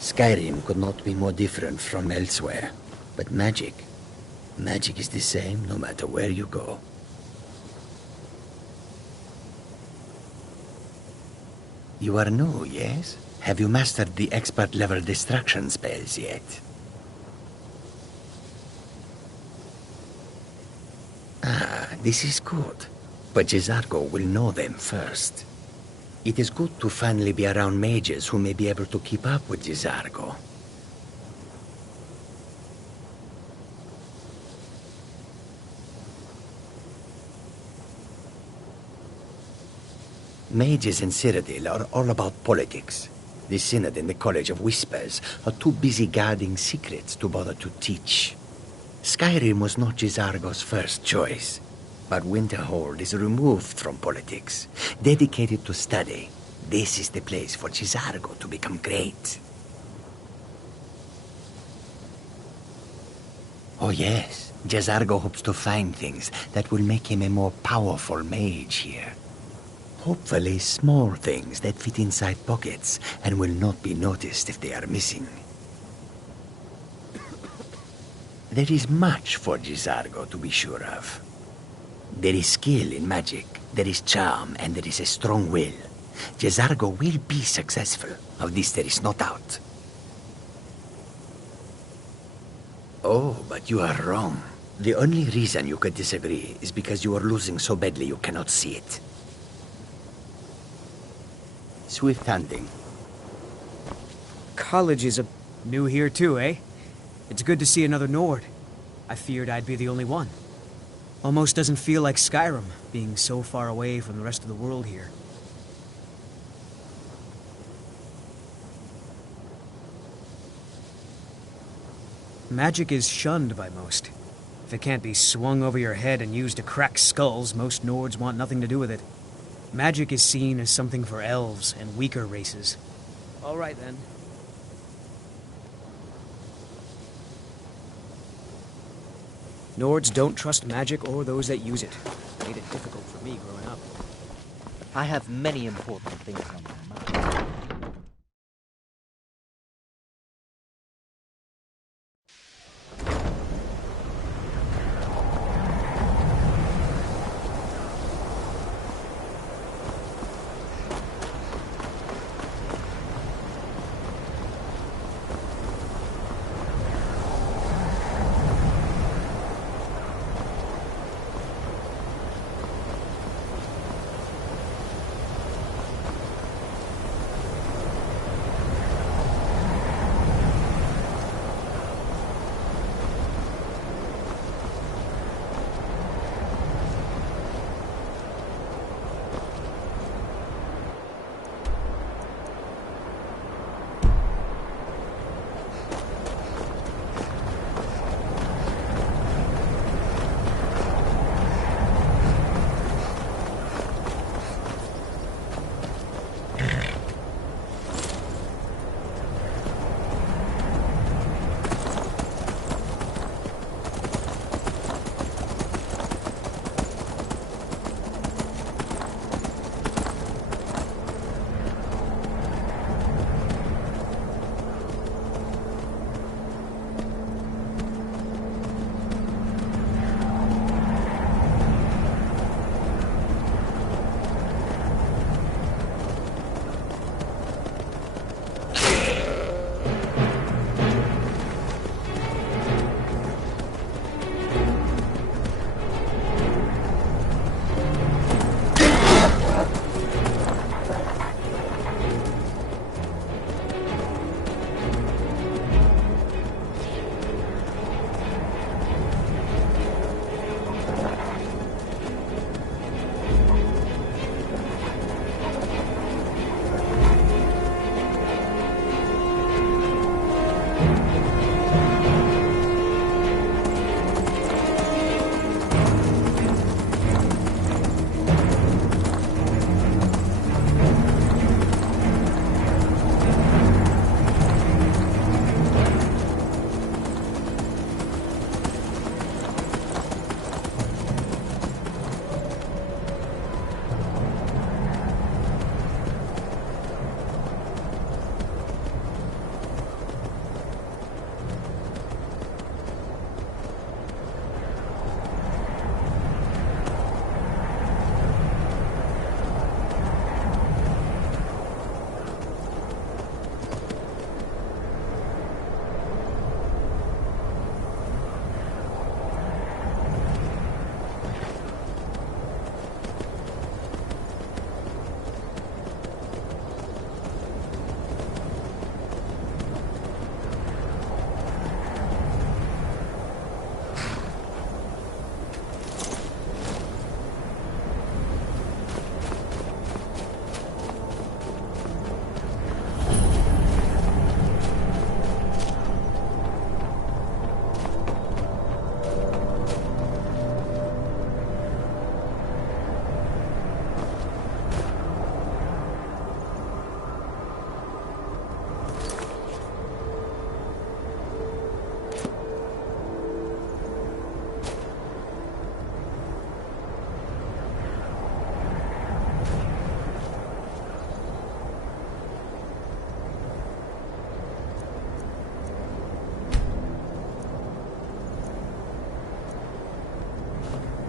Skyrim could not be more different from elsewhere. But magic is the same no matter where you go. You are new, yes? Have you mastered the expert-level distraction spells yet? Ah, this is good. But Jizargo will know them first. It is good to finally be around mages who may be able to keep up with Jizargo. Mages in Cyrodiil are all about politics. The Synod and the College of Whispers are too busy guarding secrets to bother to teach. Skyrim was not Jizargo's first choice, but Winterhold is removed from politics, dedicated to study. This is the place for Jizargo to become great. Oh yes, Jizargo hopes to find things that will make him a more powerful mage here. Hopefully small things that fit inside pockets and will not be noticed if they are missing. There is much for Jizargo to be sure of. There is skill in magic, there is charm, and there is a strong will. Jizargo will be successful. Of this there is no doubt. Oh, but you are wrong. The only reason you could disagree is because you are losing so badly you cannot see it. Swift hunting. College is new here too, eh? It's good to see another Nord. I feared I'd be the only one. Almost doesn't feel like Skyrim, being so far away from the rest of the world here. Magic is shunned by most. If it can't be swung over your head and used to crack skulls, most Nords want nothing to do with it. Magic is seen as something for elves and weaker races. All right, then. Nords don't trust magic or those that use it. Made it difficult for me growing up. I have many important things on my mind.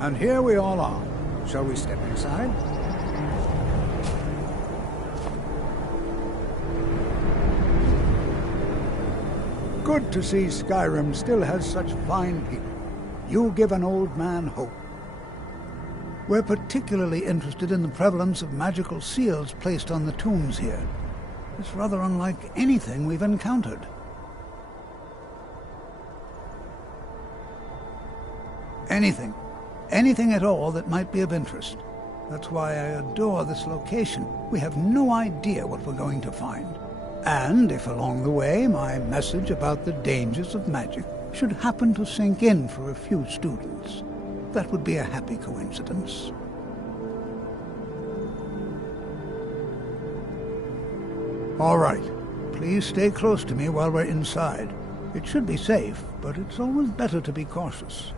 And here we all are. Shall we step inside? Good to see Skyrim still has such fine people. You give an old man hope. We're particularly interested in the prevalence of magical seals placed on the tombs here. It's rather unlike anything we've encountered. Anything at all that might be of interest. That's why I adore this location. We have no idea what we're going to find. And if along the way my message about the dangers of magic should happen to sink in for a few students, that would be a happy coincidence. All right. Please stay close to me while we're inside. It should be safe, but it's always better to be cautious.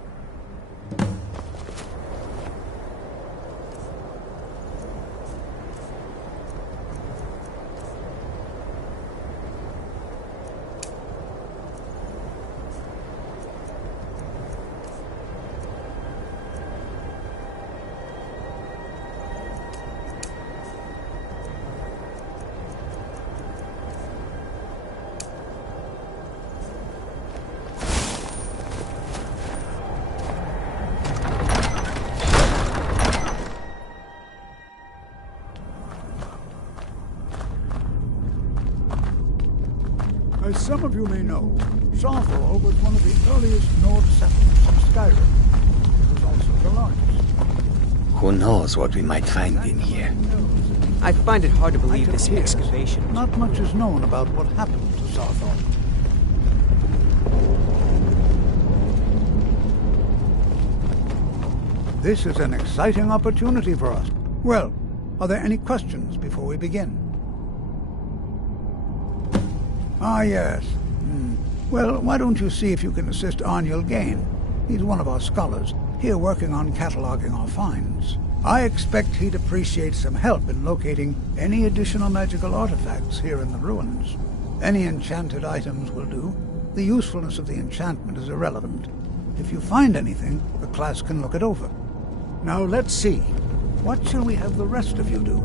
As some of you may know, Sarthor was one of the earliest Nord settlements of Skyrim. It was also the largest. Who knows what we might find in here? I find it hard to believe this excavation. Not much is known about what happened to Sarthor. This is an exciting opportunity for us. Well, are there any questions before we begin? Ah, yes. Well, why don't you see if you can assist Arniel Gain? He's one of our scholars, here working on cataloging our finds. I expect he'd appreciate some help in locating any additional magical artifacts here in the ruins. Any enchanted items will do. The usefulness of the enchantment is irrelevant. If you find anything, the class can look it over. Now let's see. What shall we have the rest of you do?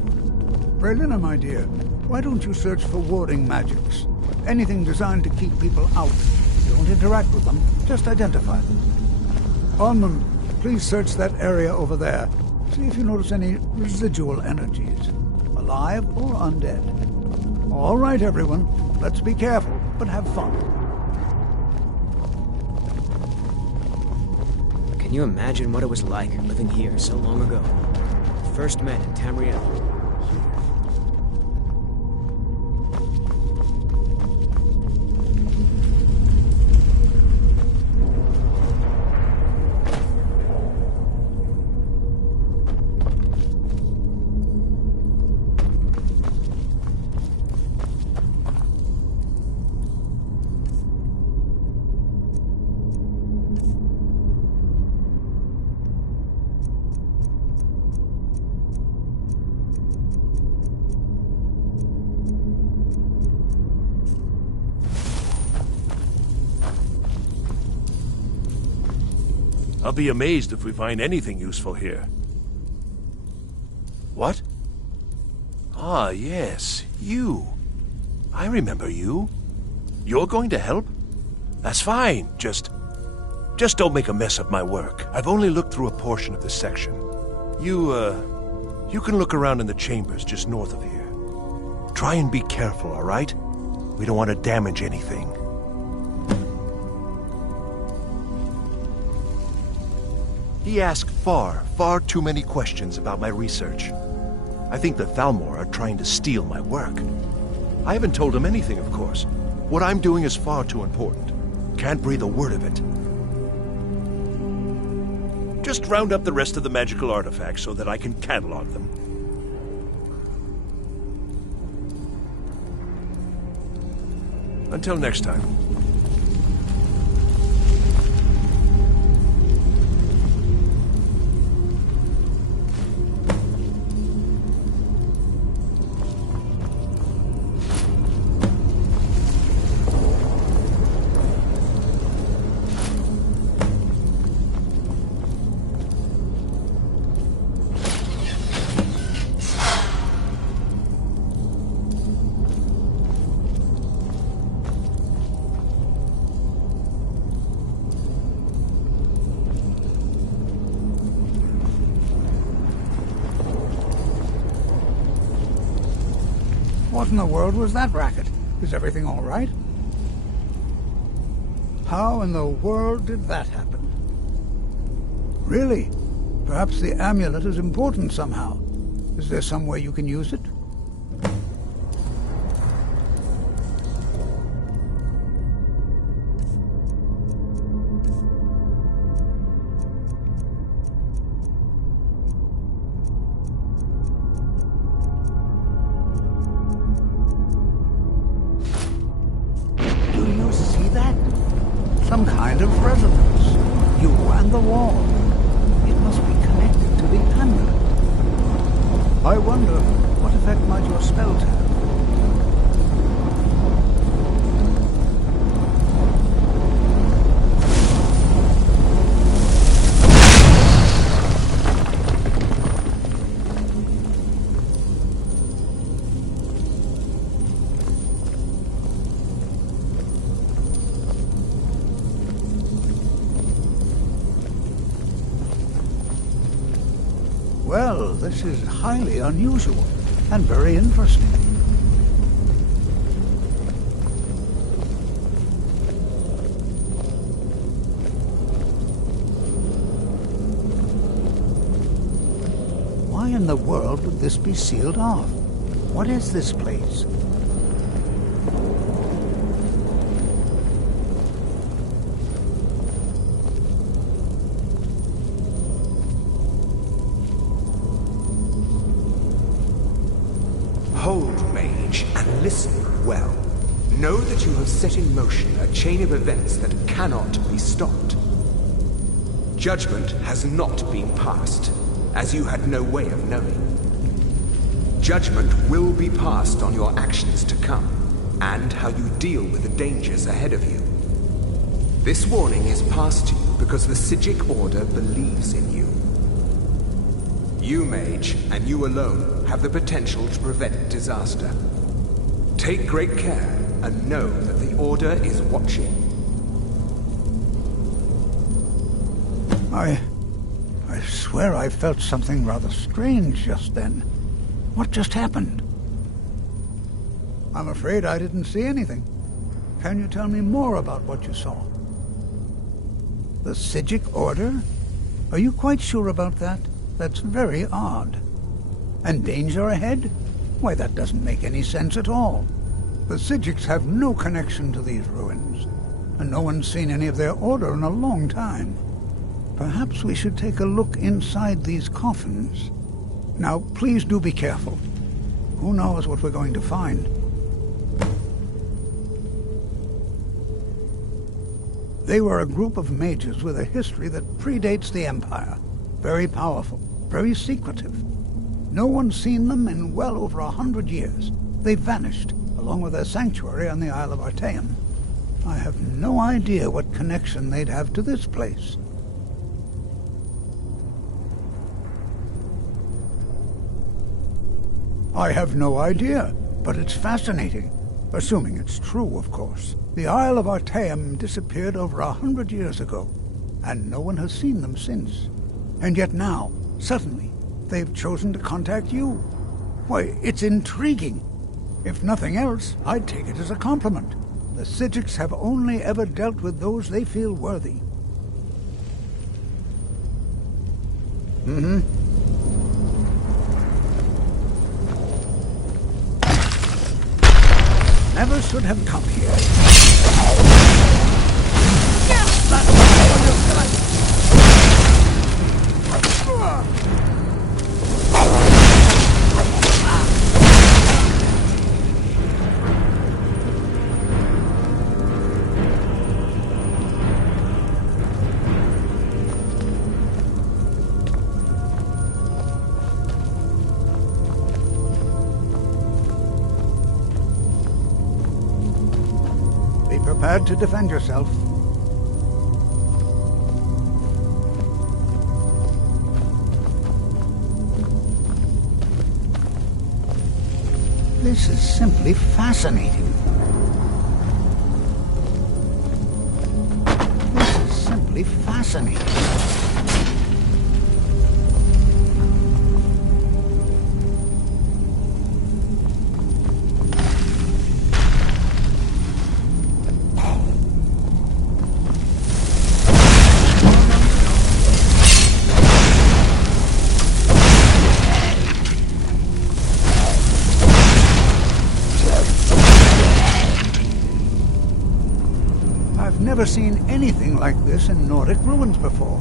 Brelina, my dear, why don't you search for warding magics? Anything designed to keep people out. Don't interact with them, just identify them. Onmund, please search that area over there. See if you notice any residual energies, alive or undead. All right, everyone, let's be careful, but have fun. Can you imagine what it was like living here so long ago? First met in Tamriel. I'll be amazed if we find anything useful here. What? Ah, yes, you. I remember you. You're going to help? That's fine, just don't make a mess of my work. I've only looked through a portion of this section. You can look around in the chambers just north of here. Try and be careful, all right? We don't want to damage anything. He asked far too many questions about my research. I think the Thalmor are trying to steal my work. I haven't told him anything, of course. What I'm doing is far too important. Can't breathe a word of it. Just round up the rest of the magical artifacts so that I can catalog them. Until next time. What in the world was that racket? Is everything all right? How in the world did that happen? Really? Perhaps the amulet is important somehow. Is there some way you can use it? Do you see that? Some kind of resonance. You and the wall. It must be connected to the amulet. I wonder, what effect might your spells have? Well, this is highly unusual and very interesting. Why in the world would this be sealed off? What is this place? Hold, mage, and listen well. Know that you have set in motion a chain of events that cannot be stopped. Judgment has not been passed, as you had no way of knowing. Judgment will be passed on your actions to come, and how you deal with the dangers ahead of you. This warning is passed to you because the Psijic Order believes in you. You, mage, and you alone, have the potential to prevent disaster. Take great care, and know that the Order is watching. I swear I felt something rather strange just then. What just happened? I'm afraid I didn't see anything. Can you tell me more about what you saw? The Psijic Order? Are you quite sure about that? That's very odd. And danger ahead? Why, that doesn't make any sense at all. The Psijics have no connection to these ruins, and no one's seen any of their order in a long time. Perhaps we should take a look inside these coffins. Now, please do be careful. Who knows what we're going to find? They were a group of mages with a history that predates the Empire. Very powerful, very secretive. No one's seen them in well over 100 years. They vanished, along with their sanctuary on the Isle of Artaeum. I have no idea what connection they'd have to this place. I have no idea, but it's fascinating. Assuming it's true, of course. The Isle of Artaeum disappeared over 100 years ago, and no one has seen them since. And yet now, suddenly, they've chosen to contact you. Why, it's intriguing. If nothing else, I'd take it as a compliment. The Psijics have only ever dealt with those they feel worthy. Never should have come here. Be prepared to defend yourself. This is simply fascinating. This is simply fascinating. I've never seen anything like this in Nordic ruins before.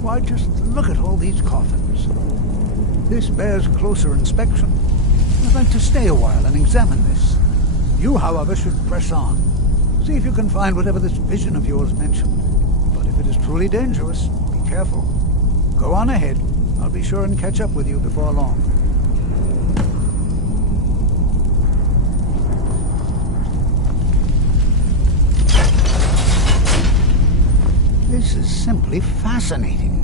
Why, just look at all these coffins. This bears closer inspection. I'd like to stay a while and examine this. You, however, should press on. See if you can find whatever this vision of yours mentioned. But if it is truly dangerous, be careful. Go on ahead. I'll be sure and catch up with you before long. This is simply fascinating.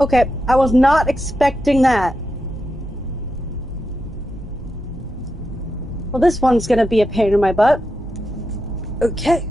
Okay, I was not expecting that. Well, this one's gonna be a pain in my butt. Okay.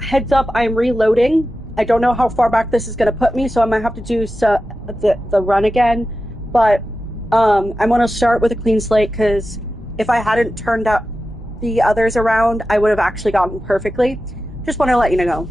Heads up, I'm reloading. I don't know how far back this is going to put me, so I might have to do the run again. But I'm going to start with a clean slate, because if I hadn't turned up the others around, I would have actually gotten perfectly. Just want to let you know.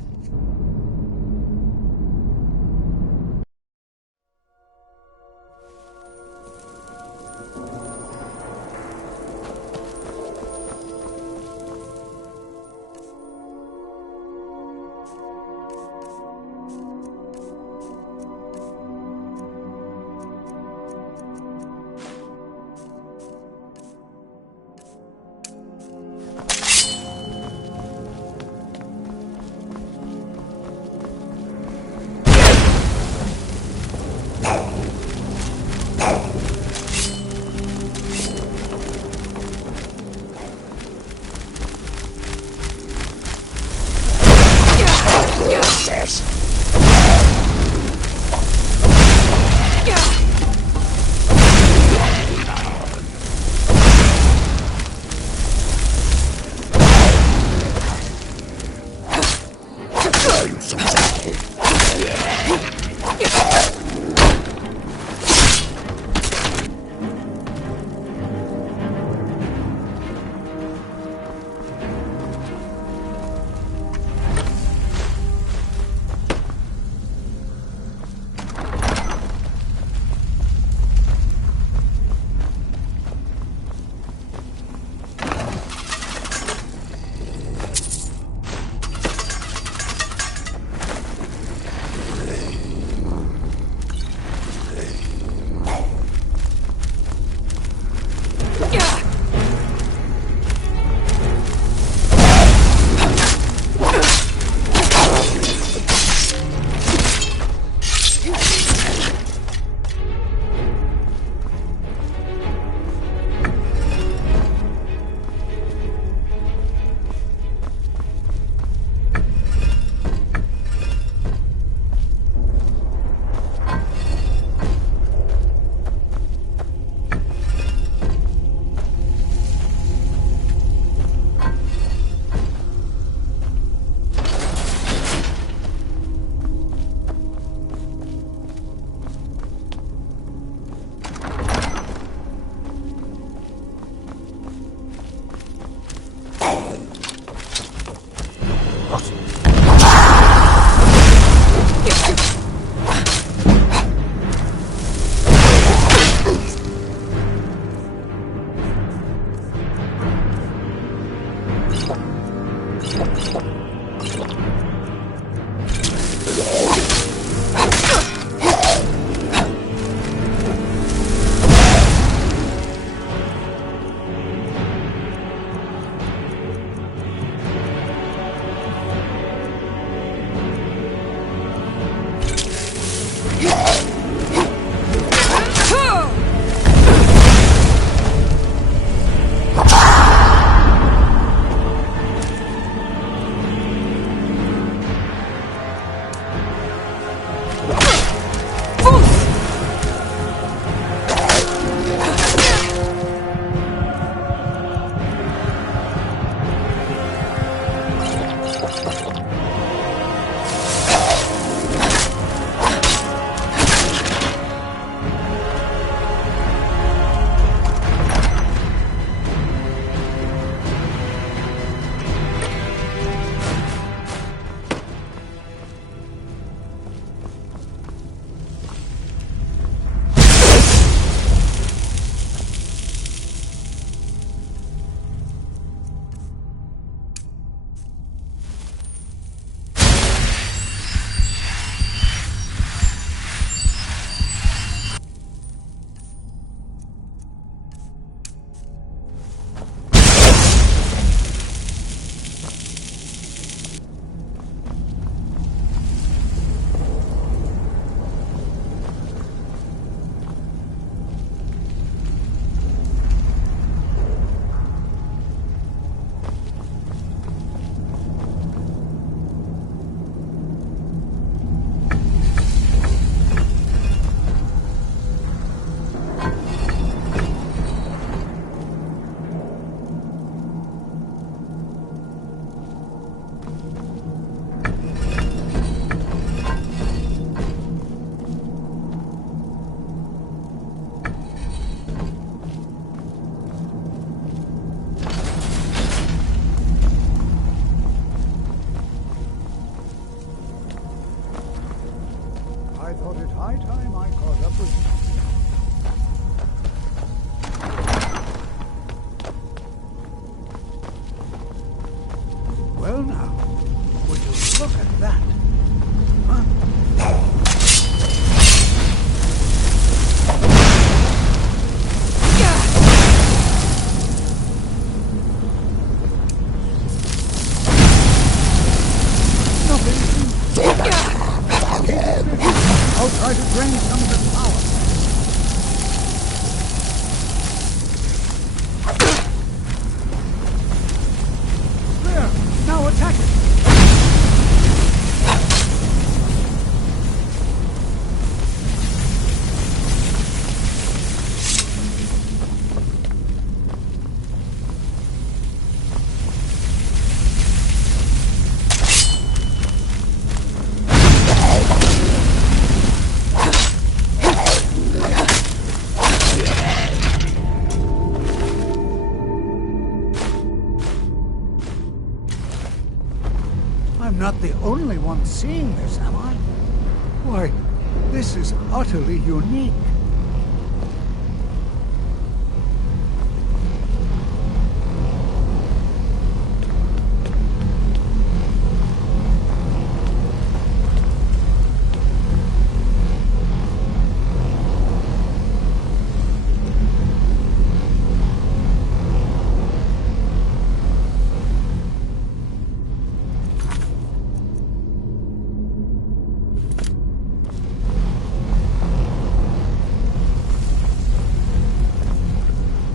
I'm not the only one seeing this, am I? Why, this is utterly unique.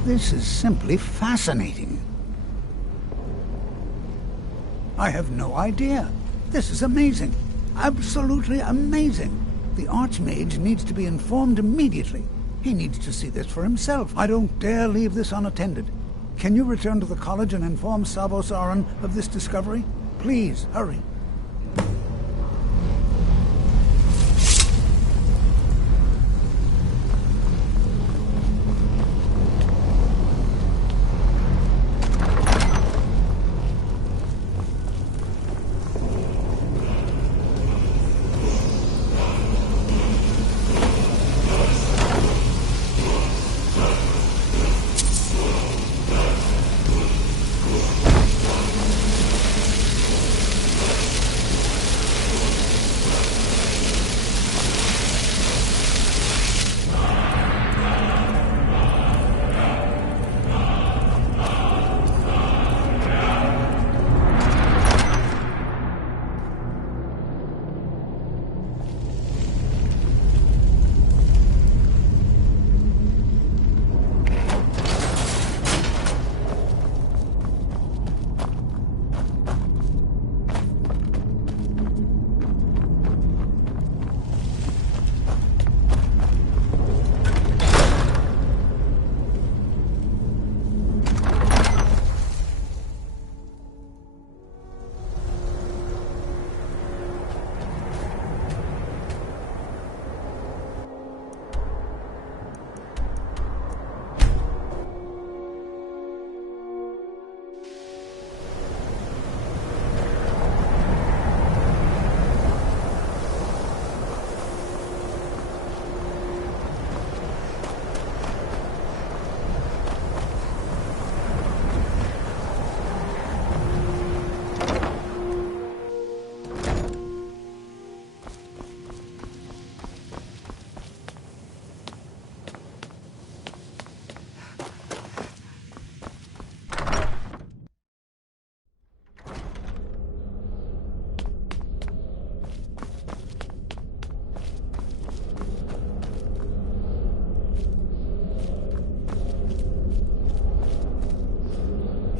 This is simply fascinating. I have no idea. This is amazing. Absolutely amazing. The Archmage needs to be informed immediately. He needs to see this for himself. I don't dare leave this unattended. Can you return to the college and inform Savos Aran of this discovery? Please, hurry.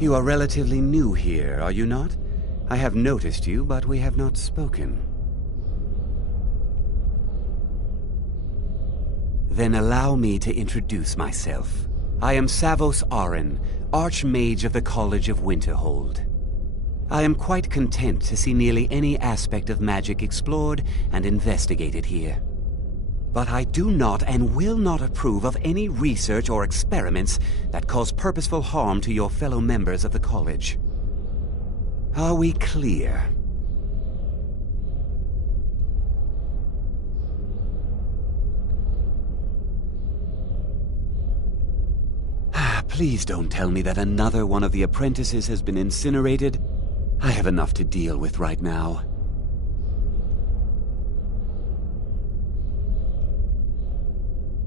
You are relatively new here, are you not? I have noticed you, but we have not spoken. Then allow me to introduce myself. I am Savos Arin, Archmage of the College of Winterhold. I am quite content to see nearly any aspect of magic explored and investigated here. But I do not and will not approve of any research or experiments that cause purposeful harm to your fellow members of the college. Are we clear? Please don't tell me that another one of the apprentices has been incinerated. I have enough to deal with right now.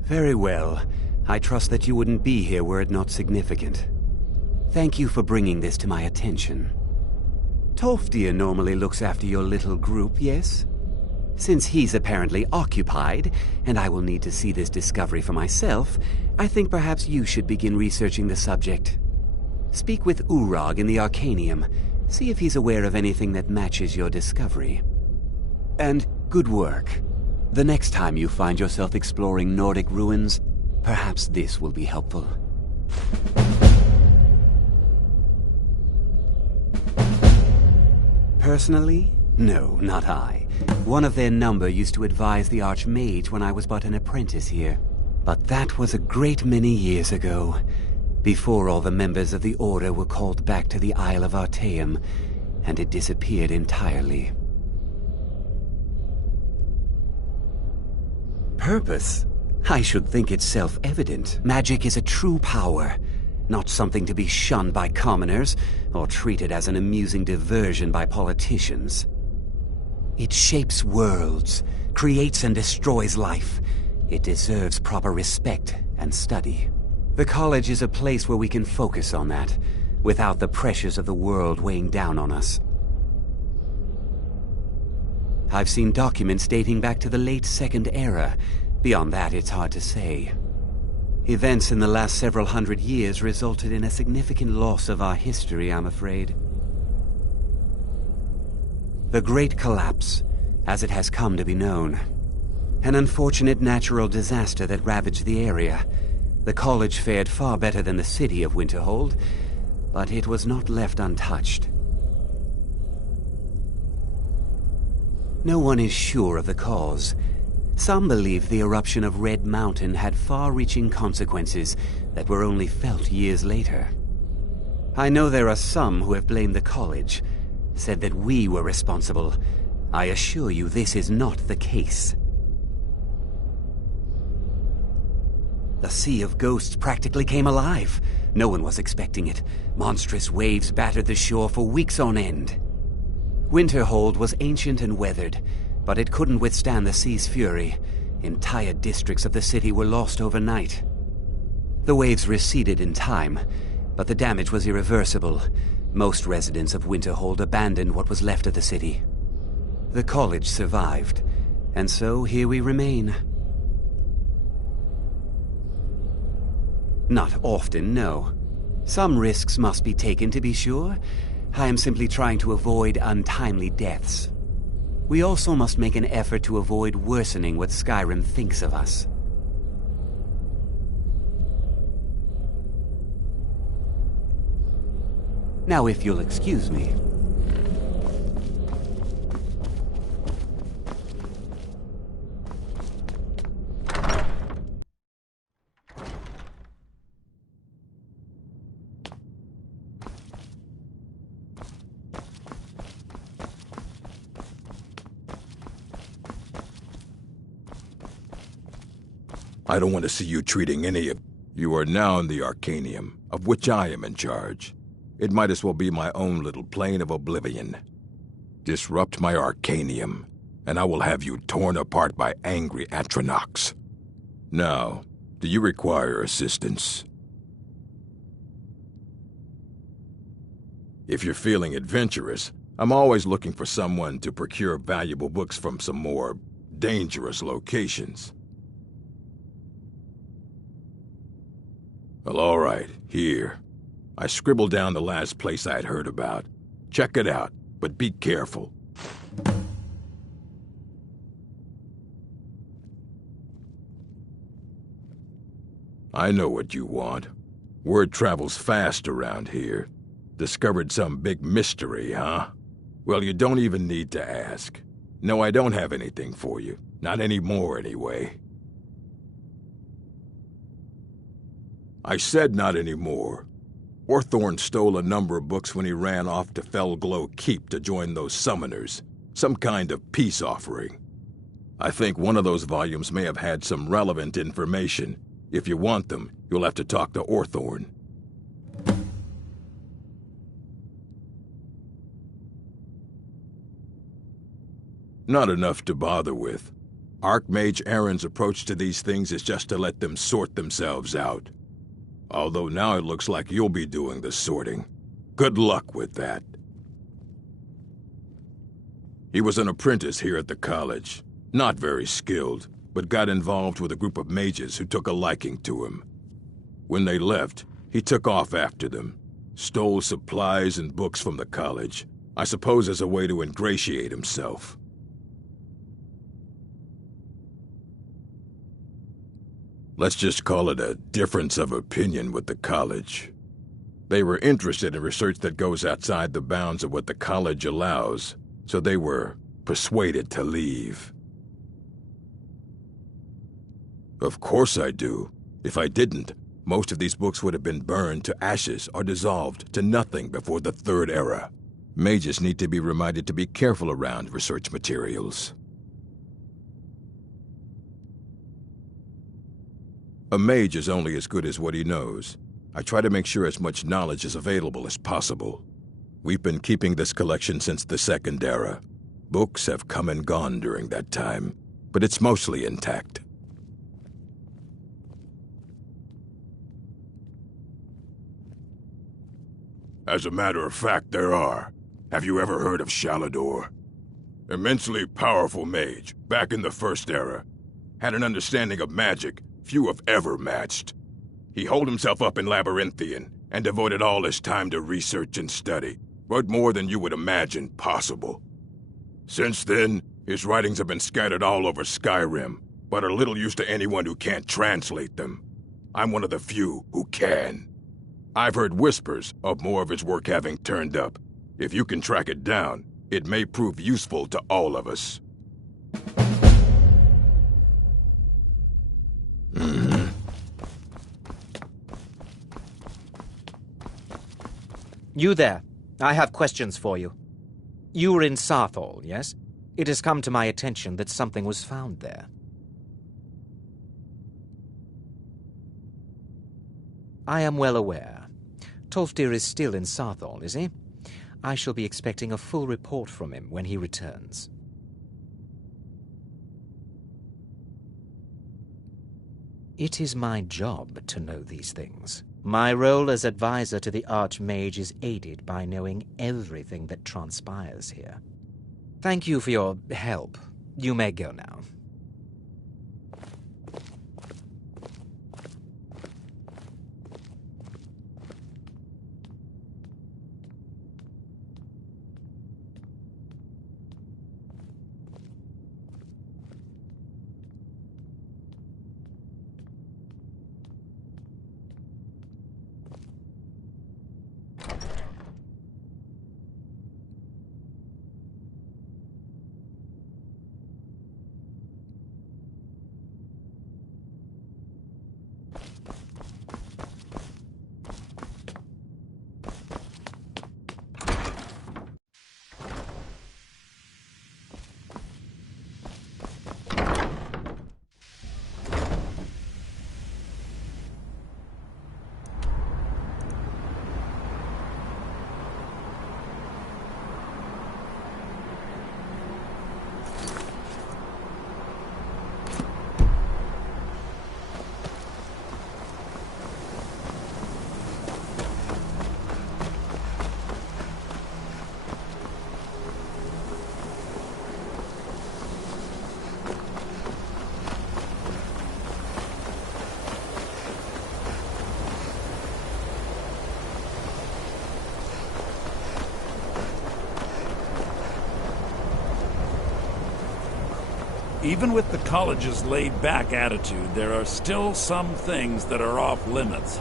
Very well. I trust that you wouldn't be here were it not significant. Thank you for bringing this to my attention. Tolfdir normally looks after your little group, yes? Since he's apparently occupied, and I will need to see this discovery for myself, I think perhaps you should begin researching the subject. Speak with Urag in the Arcanium. See if he's aware of anything that matches your discovery. And good work. The next time you find yourself exploring Nordic ruins, perhaps this will be helpful. Personally? No, not I. One of their number used to advise the Archmage when I was but an apprentice here. But that was a great many years ago, before all the members of the Order were called back to the Isle of Artaeum, and it disappeared entirely. Purpose? I should think it's self-evident. Magic is a true power, not something to be shunned by commoners, or treated as an amusing diversion by politicians. It shapes worlds, creates and destroys life. It deserves proper respect and study. The college is a place where we can focus on that, without the pressures of the world weighing down on us. I've seen documents dating back to the late Second Era. Beyond that, it's hard to say. Events in the last several hundred years resulted in a significant loss of our history, I'm afraid. The Great Collapse, as it has come to be known. An unfortunate natural disaster that ravaged the area. The college fared far better than the city of Winterhold, but it was not left untouched. No one is sure of the cause. Some believe the eruption of Red Mountain had far-reaching consequences that were only felt years later. I know there are some who have blamed the college, said that we were responsible. I assure you this is not the case. The Sea of Ghosts practically came alive. No one was expecting it. Monstrous waves battered the shore for weeks on end. Winterhold was ancient and weathered, but it couldn't withstand the sea's fury. Entire districts of the city were lost overnight. The waves receded in time, but the damage was irreversible. Most residents of Winterhold abandoned what was left of the city. The college survived, and so here we remain. Not often, no. Some risks must be taken to be sure. I am simply trying to avoid untimely deaths. We also must make an effort to avoid worsening what Skyrim thinks of us. Now, if you'll excuse me. I don't want to see you treating any of... You are now in the Arcanium, of which I am in charge. It might as well be my own little plane of oblivion. Disrupt my Arcanium, and I will have you torn apart by angry Atronachs. Now, do you require assistance? If you're feeling adventurous, I'm always looking for someone to procure valuable books from some more dangerous locations. Well, all right, here. I scribbled down the last place I'd heard about. Check it out, but be careful. I know what you want. Word travels fast around here. Discovered some big mystery, huh? Well, you don't even need to ask. No, I don't have anything for you. Not anymore, anyway. I said not anymore. Orthorn stole a number of books when he ran off to Felglow Keep to join those summoners. Some kind of peace offering. I think one of those volumes may have had some relevant information. If you want them, you'll have to talk to Orthorn. Not enough to bother with. Archmage Aaron's approach to these things is just to let them sort themselves out. Although now it looks like you'll be doing the sorting. Good luck with that. He was an apprentice here at the college. Not very skilled, but got involved with a group of mages who took a liking to him. When they left, he took off after them. Stole supplies and books from the college. I suppose as a way to ingratiate himself. Let's just call it a difference of opinion with the college. They were interested in research that goes outside the bounds of what the college allows, so they were persuaded to leave. Of course I do. If I didn't, most of these books would have been burned to ashes or dissolved to nothing before the Third Era. Mages need to be reminded to be careful around research materials. A mage is only as good as what he knows. I try to make sure as much knowledge is available as possible. We've been keeping this collection since the Second Era. Books have come and gone during that time, but it's mostly intact. As a matter of fact, there are. Have you ever heard of Shalador? Immensely powerful mage, back in the First Era. Had an understanding of magic few have ever matched. He holed himself up in Labyrinthian and devoted all his time to research and study, but more than you would imagine possible. Since then, his writings have been scattered all over Skyrim, but are little use to anyone who can't translate them. I'm one of the few who can. I've heard whispers of more of his work having turned up. If you can track it down, it may prove useful to all of us. You there. I have questions for you. You were in Sarthal, yes? It has come to my attention that something was found there. I am well aware. Tolfdir is still in Sarthal, is he? I shall be expecting a full report from him when he returns. It is my job to know these things. My role as advisor to the Archmage is aided by knowing everything that transpires here. Thank you for your help. You may go now. Even with the college's laid-back attitude, there are still some things that are off limits.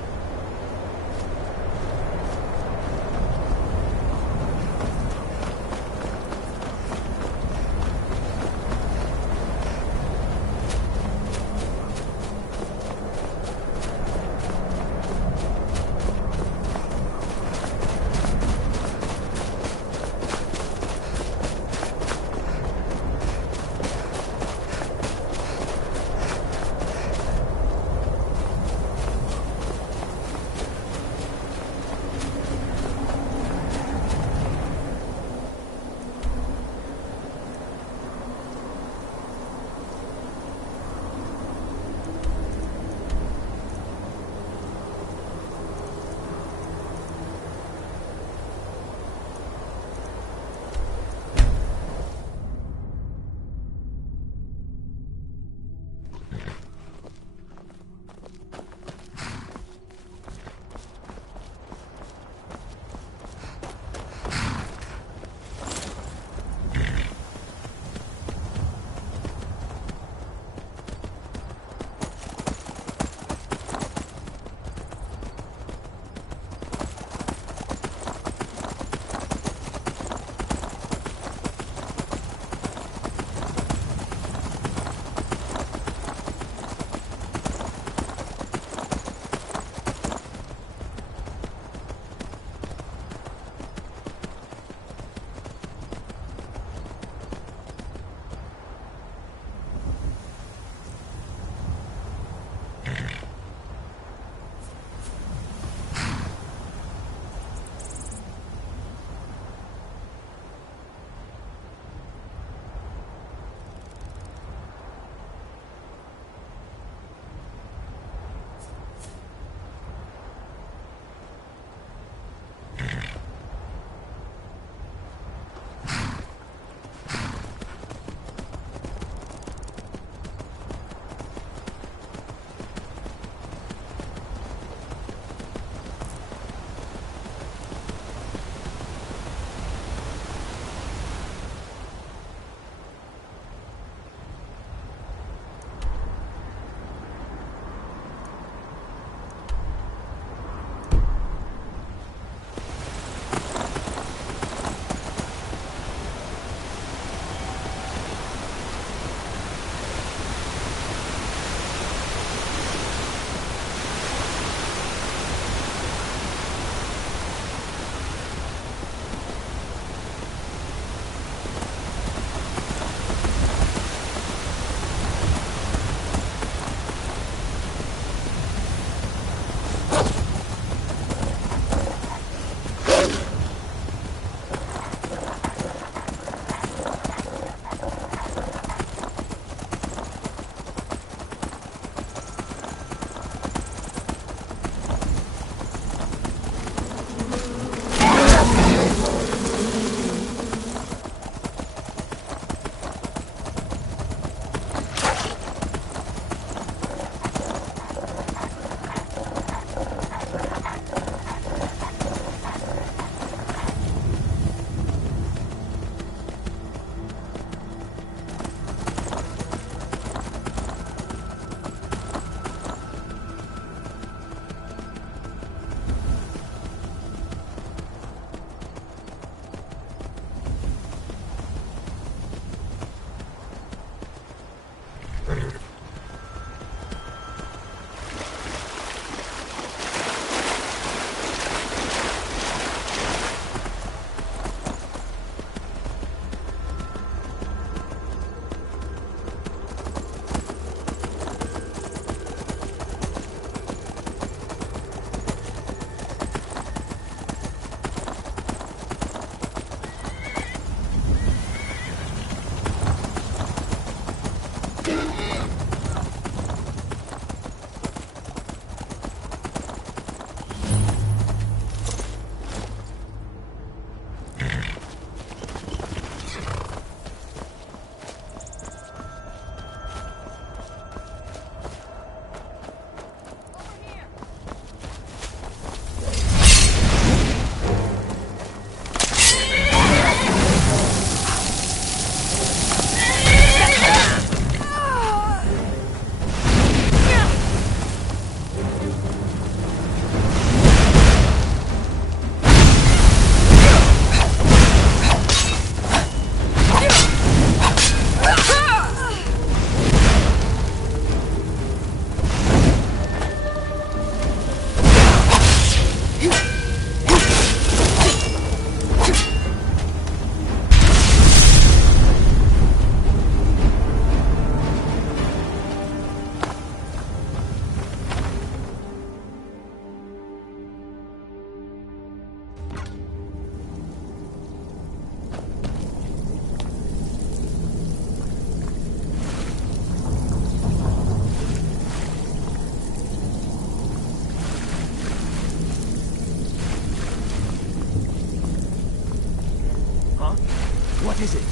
What is it?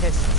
Tests.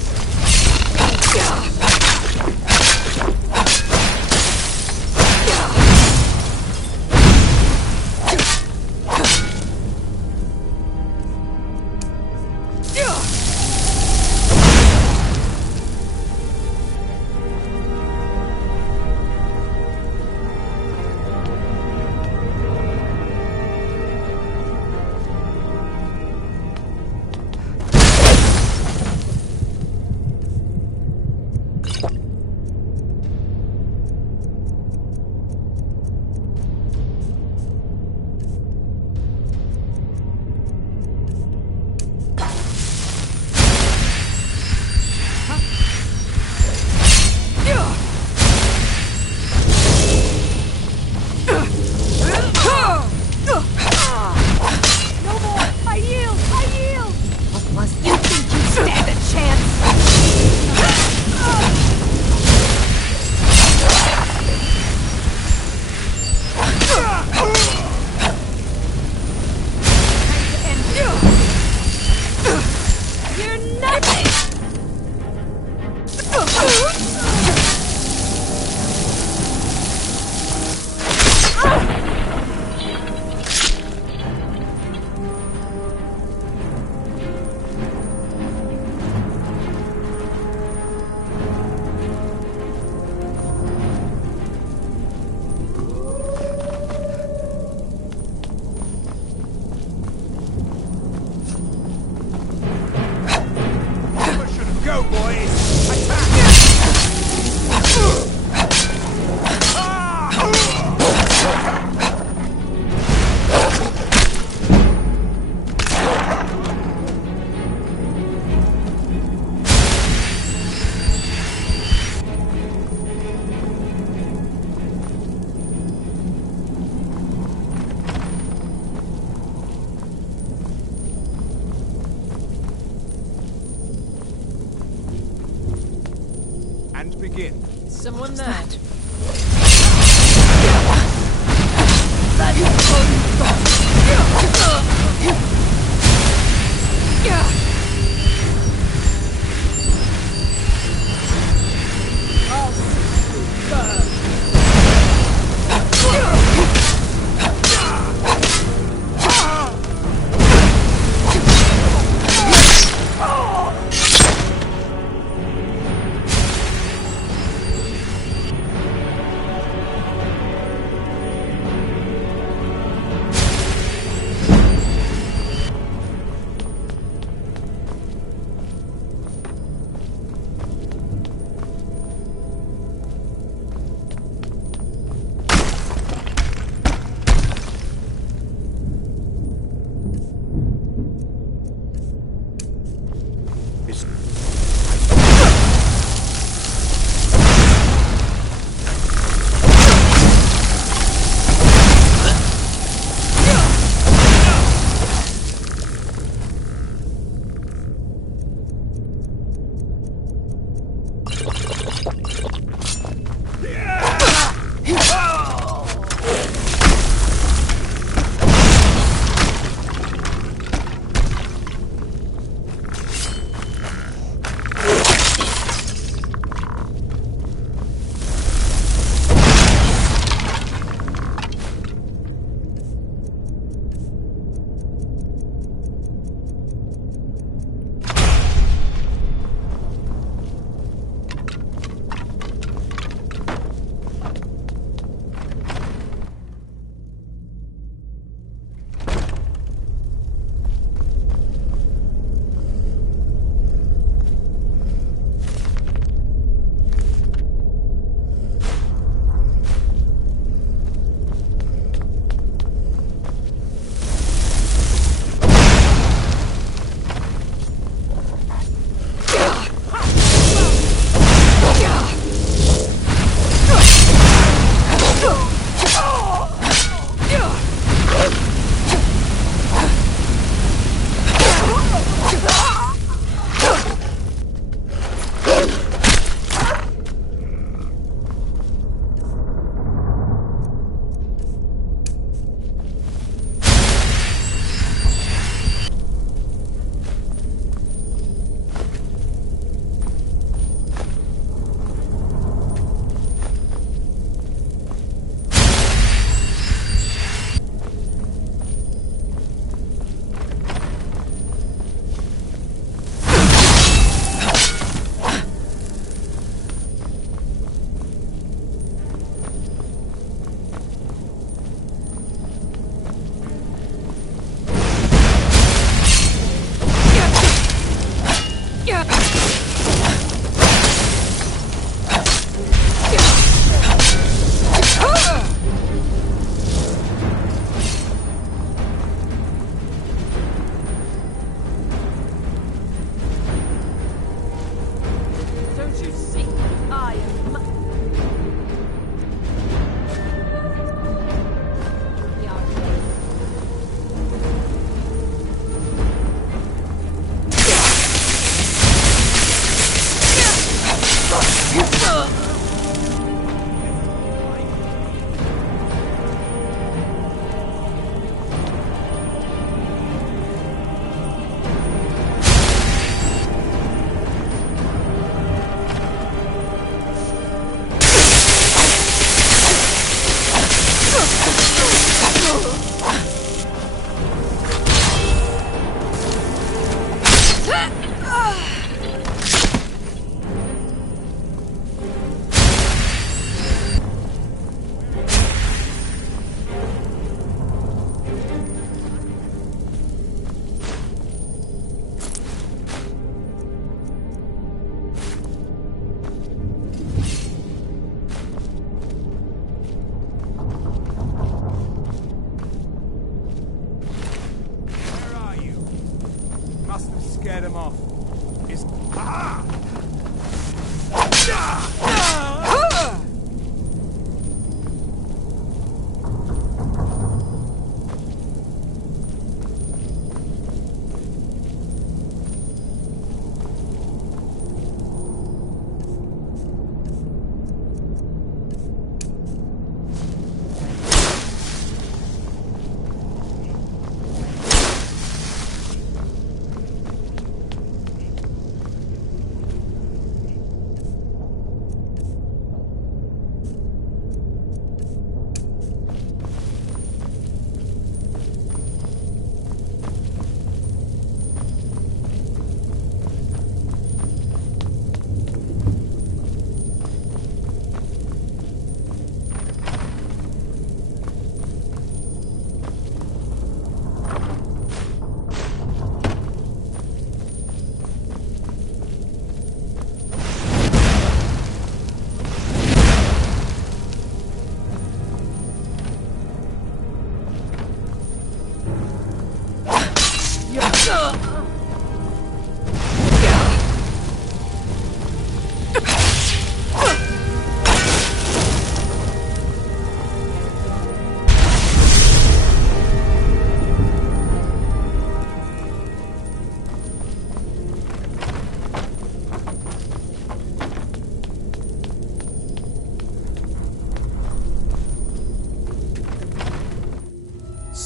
Go, boys! Attack! And begin. Someone there. I'll see you burn.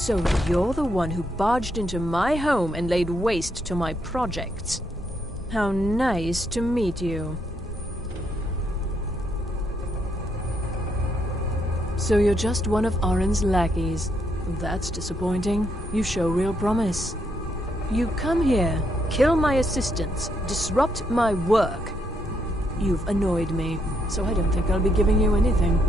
So you're the one who barged into my home and laid waste to my projects. How nice to meet you. So you're just one of Arin's lackeys. That's disappointing. You show real promise. You come here, kill my assistants, disrupt my work. You've annoyed me, so I don't think I'll be giving you anything.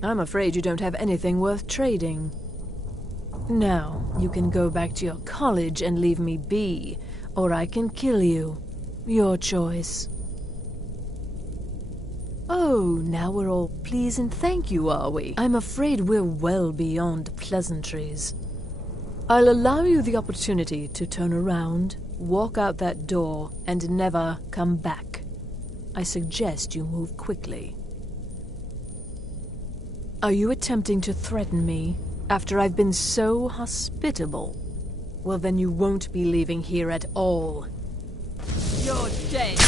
I'm afraid you don't have anything worth trading. Now, you can go back to your college and leave me be, or I can kill you. Your choice. Oh, now we're all please and thank you, are we? I'm afraid we're well beyond pleasantries. I'll allow you the opportunity to turn around, walk out that door, and never come back. I suggest you move quickly. Are you attempting to threaten me after I've been so hospitable? Well, then you won't be leaving here at all. You're dead.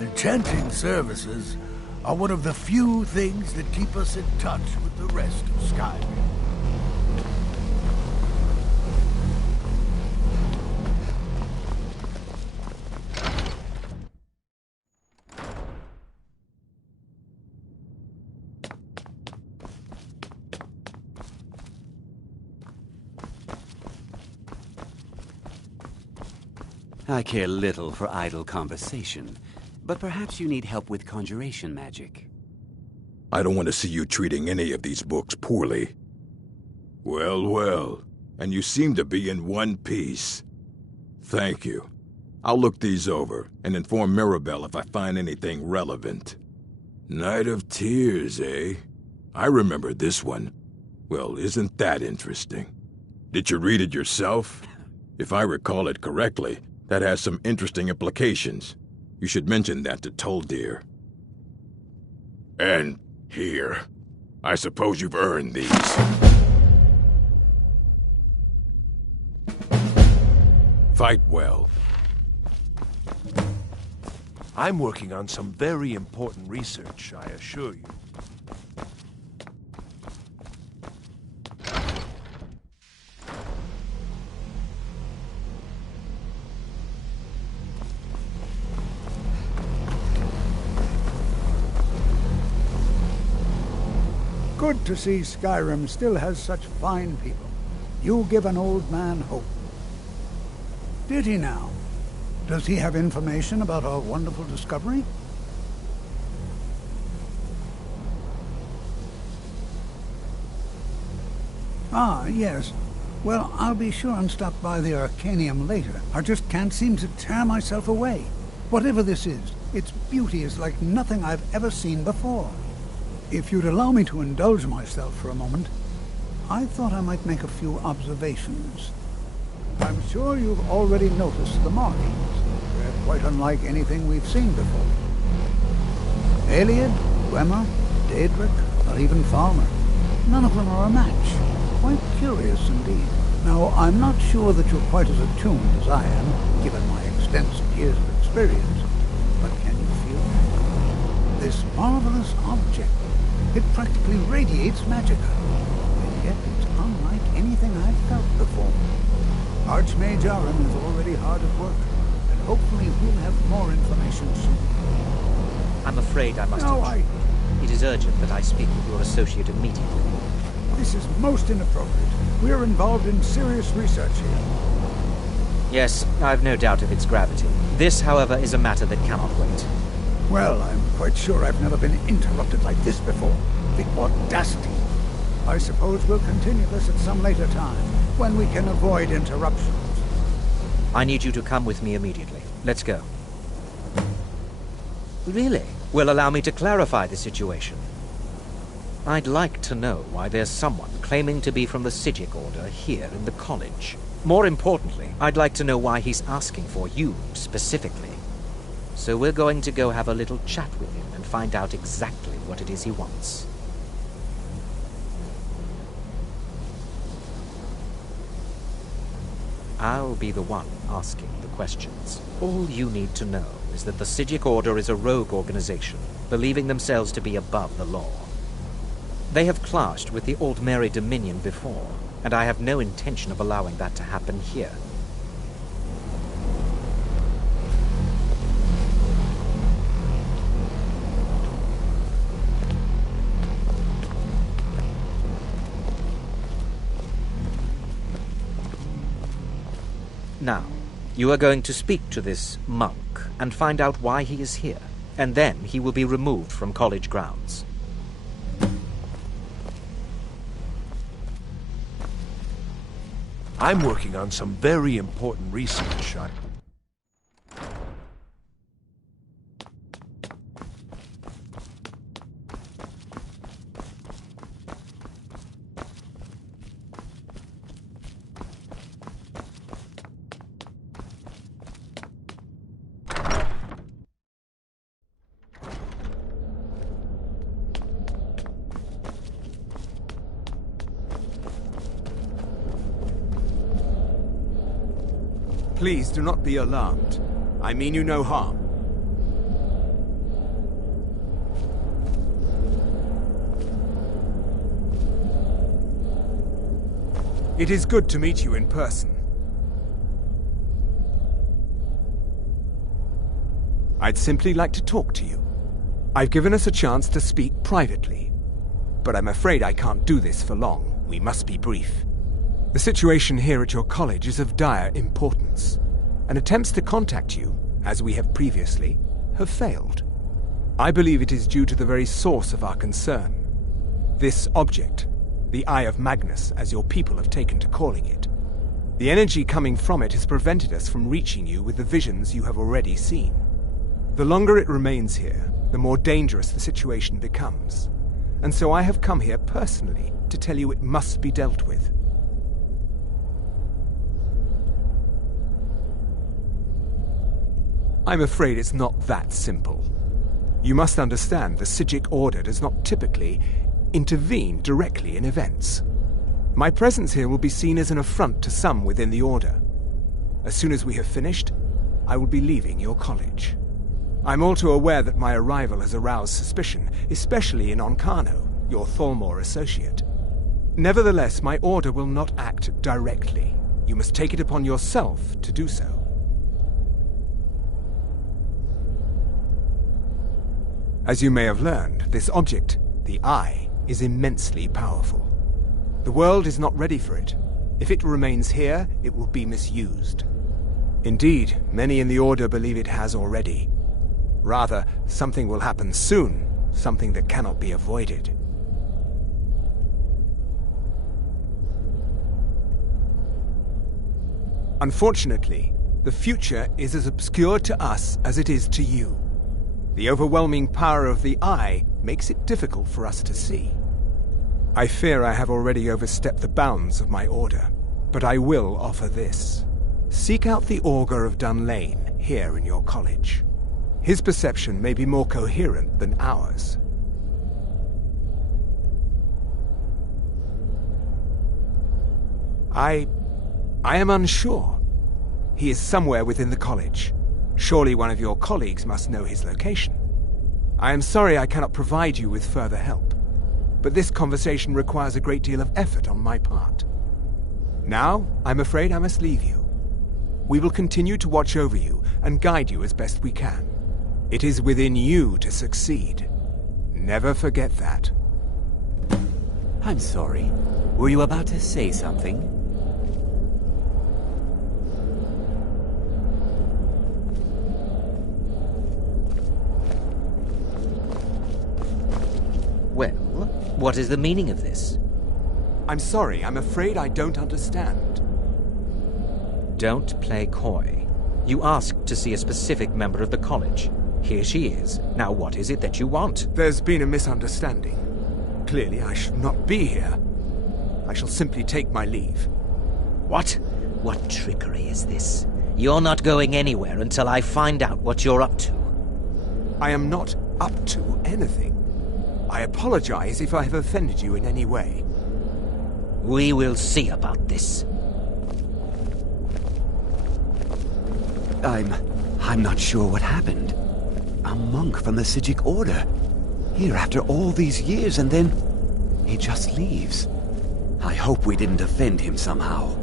Enchanting services. are one of the few things that keep us in touch with the rest of Skyrim. I care little for idle conversation, but perhaps you need help with conjuration magic. I don't want to see you treating any of these books poorly. Well, well, and you seem to be in one piece. Thank you. I'll look these over and inform Mirabelle if I find anything relevant. Night of Tears, eh? I remember this one. Well, isn't that interesting? Did you read it yourself? If I recall it correctly, that has some interesting implications. You should mention that to Toldir. And here. I suppose you've earned these. Fight well. I'm working on some very important research, I assure you. Good to see Skyrim still has such fine people. You give an old man hope. Did he now? Does he have information about our wonderful discovery? Ah, yes. Well, I'll be sure and stop by the Arcanium later. I just can't seem to tear myself away. Whatever this is, its beauty is like nothing I've ever seen before. If you'd allow me to indulge myself for a moment, I thought I might make a few observations. I'm sure you've already noticed the markings. They're quite unlike anything we've seen before. Aliad, Dwemer, Daedric, or even Falmer. None of them are a match. Quite curious indeed. Now, I'm not sure that you're quite as attuned as I am, given my extensive years of experience, but can you feel it? This marvelous object, it practically radiates magicka, and yet it's unlike anything I've felt before. Archmage Aron is already hard at work, and hopefully we'll have more information soon. I'm afraid I must... No, It is urgent that I speak with your associate immediately. This is most inappropriate. We're involved in serious research here. Yes, I've no doubt of its gravity. This, however, is a matter that cannot wait. Well, I'm quite sure I've never been interrupted like this before. The audacity. I suppose we'll continue this at some later time, when we can avoid interruptions. I need you to come with me immediately. Let's go. Really? Well, allow me to clarify the situation. I'd like to know why there's someone claiming to be from the Psijic Order here in the college. More importantly, I'd like to know why he's asking for you, specifically. So we're going to go have a little chat with him and find out exactly what it is he wants. I'll be the one asking the questions. All you need to know is that the Psijic Order is a rogue organization, believing themselves to be above the law. They have clashed with the Aldmeri Dominion before, and I have no intention of allowing that to happen here. Now, you are going to speak to this monk and find out why he is here, and then he will be removed from college grounds. I'm working on some very important research. Please do not be alarmed. I mean you no harm. It is good to meet you in person. I'd simply like to talk to you. I've given us a chance to speak privately, but I'm afraid I can't do this for long. We must be brief. The situation here at your college is of dire importance, and attempts to contact you, as we have previously, have failed. I believe it is due to the very source of our concern. This object, the Eye of Magnus, as your people have taken to calling it. The energy coming from it has prevented us from reaching you with the visions you have already seen. The longer it remains here, the more dangerous the situation becomes. And so I have come here personally to tell you it must be dealt with. I'm afraid it's not that simple. You must understand the Psijic Order does not typically intervene directly in events. My presence here will be seen as an affront to some within the Order. As soon as we have finished, I will be leaving your college. I'm all too aware that my arrival has aroused suspicion, especially in Onkano, your Thalmor associate. Nevertheless, my Order will not act directly. You must take it upon yourself to do so. As you may have learned, this object, the Eye, is immensely powerful. The world is not ready for it. If it remains here, it will be misused. Indeed, many in the Order believe it has already. Rather, something will happen soon, something that cannot be avoided. Unfortunately, the future is as obscure to us as it is to you. The overwhelming power of the Eye makes it difficult for us to see. I fear I have already overstepped the bounds of my Order, but I will offer this. Seek out the Augur of Dunlane here in your college. His perception may be more coherent than ours. I am unsure. He is somewhere within the college. Surely one of your colleagues must know his location. I am sorry I cannot provide you with further help, but this conversation requires a great deal of effort on my part. Now, I'm afraid I must leave you. We will continue to watch over you and guide you as best we can. It is within you to succeed. Never forget that. I'm sorry. Were you about to say something? Well, what is the meaning of this? I'm sorry, I'm afraid I don't understand. Don't play coy. You asked to see a specific member of the college. Here she is. Now what is it that you want? There's been a misunderstanding. Clearly I should not be here. I shall simply take my leave. What? What trickery is this? You're not going anywhere until I find out what you're up to. I am not up to anything. I apologize if I have offended you in any way. We will see about this. I'm not sure what happened. A monk from the Psijic Order. Here after all these years, and then he just leaves. I hope we didn't offend him somehow.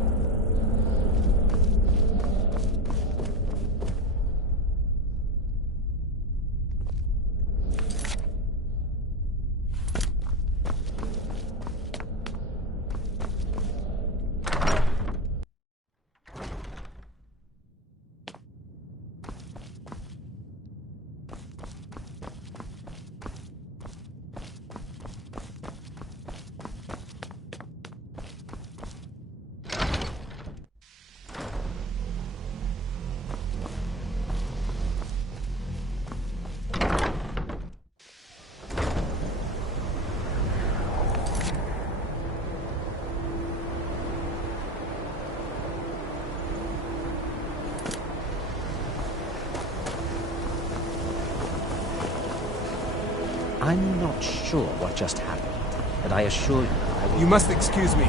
I'm not sure what just happened, but I assure you I will... You must excuse me.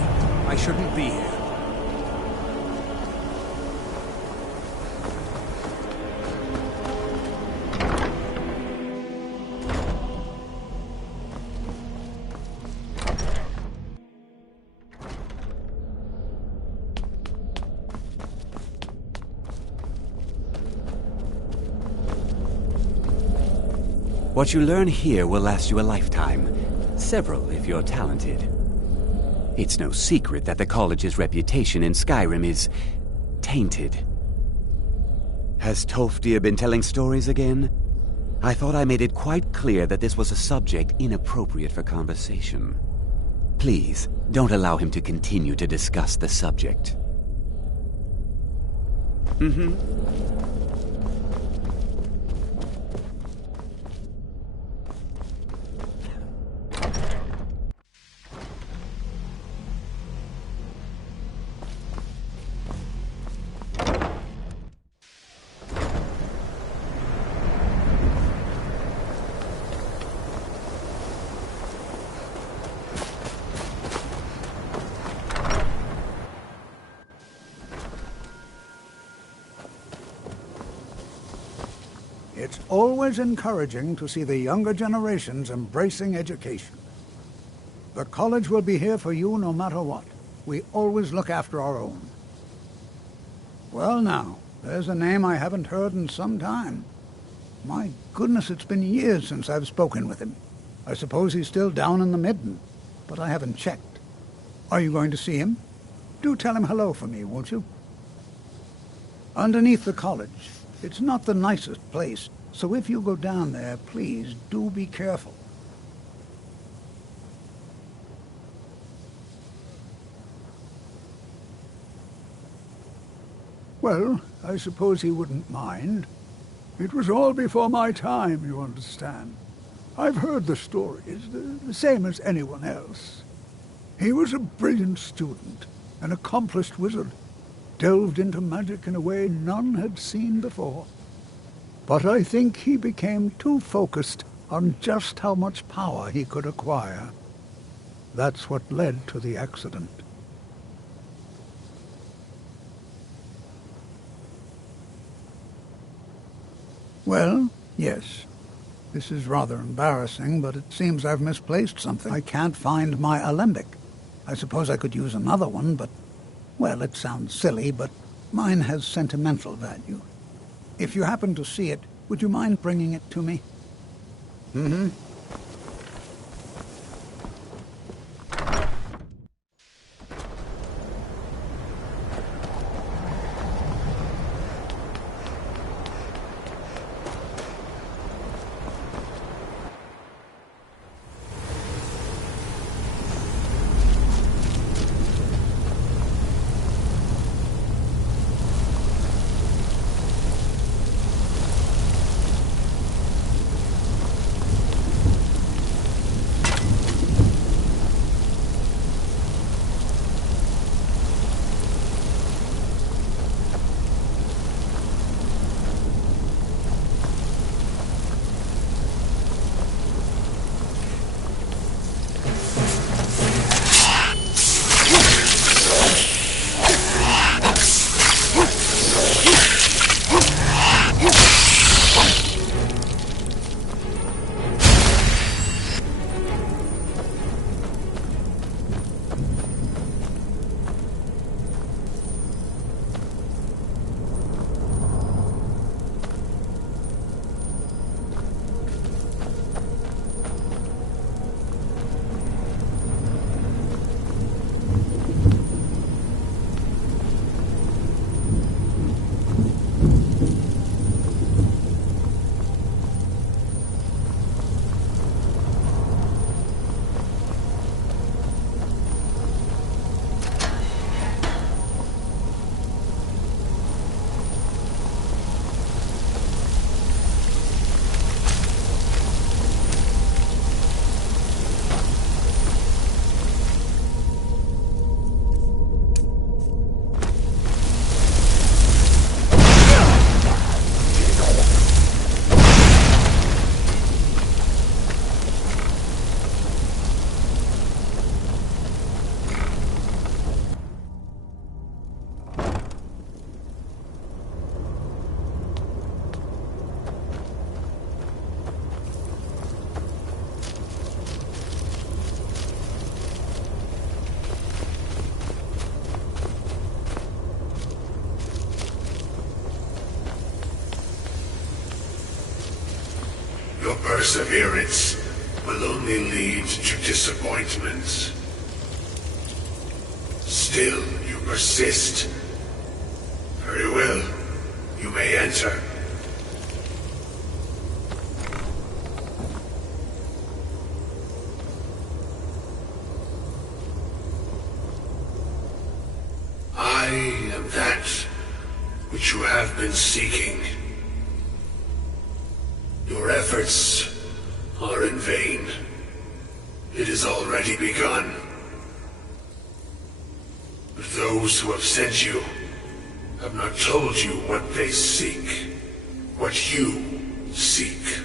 I shouldn't be here. What you learn here will last you a lifetime. Several, if you're talented. It's no secret that the college's reputation in Skyrim is tainted. Has Tolfdir been telling stories again? I thought I made it quite clear that this was a subject inappropriate for conversation. Please, don't allow him to continue to discuss the subject. It's always encouraging to see the younger generations embracing education. The college will be here for you no matter what. We always look after our own. Well now, there's a name I haven't heard in some time. My goodness, it's been years since I've spoken with him. I suppose he's still down in the Midden, but I haven't checked. Are you going to see him? Do tell him hello for me, won't you? Underneath the college. It's not the nicest place, so if you go down there, please do be careful. Well, I suppose he wouldn't mind. It was all before my time, you understand. I've heard the stories, the same as anyone else. He was a brilliant student, an accomplished wizard, delved into magic in a way none had seen before. But I think he became too focused on just how much power he could acquire. That's what led to the accident. Well, yes. This is rather embarrassing, but it seems I've misplaced something. I can't find my alembic. I suppose I could use another one, but, well, it sounds silly, but mine has sentimental value. If you happen to see it, would you mind bringing it to me? Mm-hmm. Your perseverance will only lead to disappointment. Still, you persist. Very well. You may enter. I am that which you have been seeking. Your efforts are in vain. It has already begun. But those who have sent you have not told you what they seek, what you seek.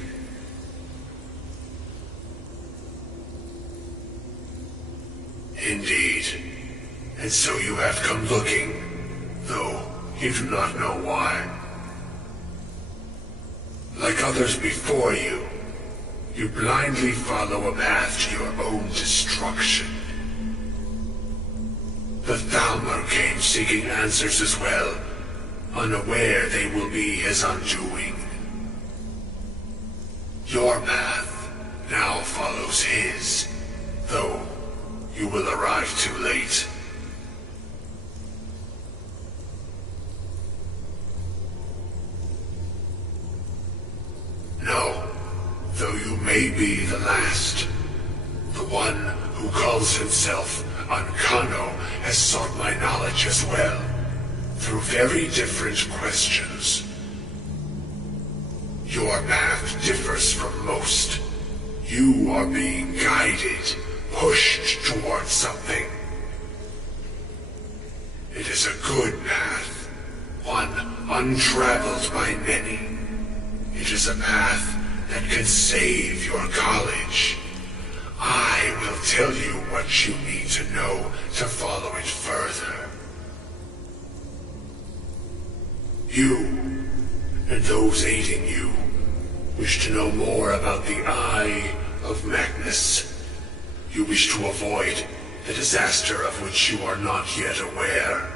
Indeed. And so you have come looking, though you do not know why. Like others before you, you blindly follow a path to your own destruction. The Thalmor came seeking answers as well, unaware they will be his undoing. Your path now follows his, though you will arrive too late. No, though you may be the last. The one who calls himself Ankano has sought my knowledge as well, through very different questions. Your path differs from most. You are being guided, pushed towards something. It is a good path, one untraveled by many. It is a path that can save your college. I will tell you what you need to know to follow it further. You, and those aiding you, wish to know more about the Eye of Magnus. You wish to avoid the disaster of which you are not yet aware.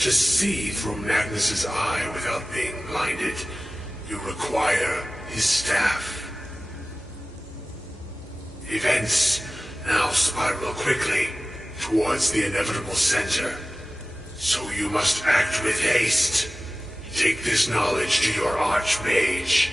To see through Magnus's eye without being blinded, you require his staff. Events now spiral quickly towards the inevitable center, so you must act with haste. Take this knowledge to your Archmage.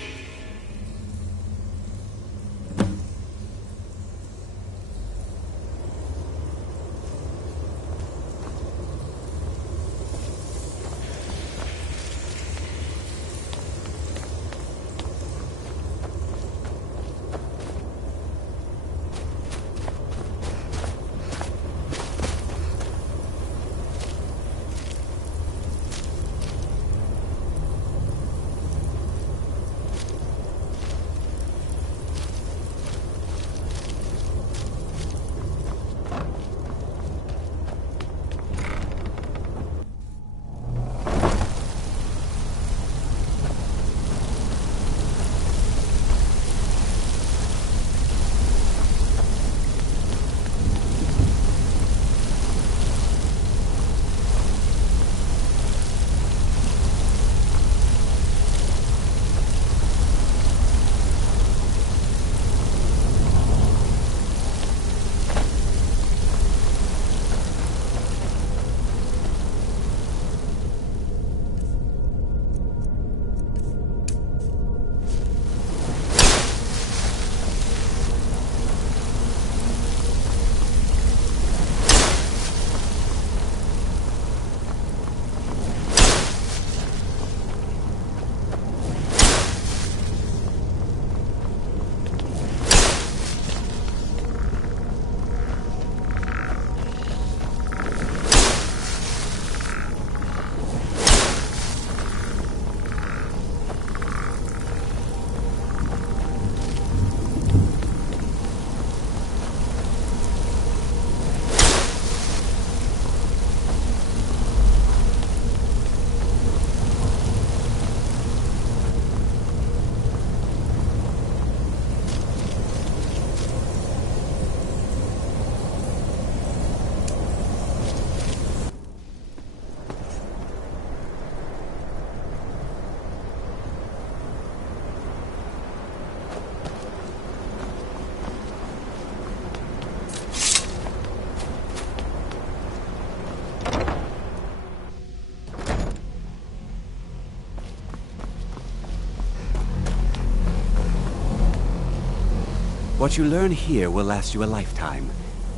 What you learn here will last you a lifetime.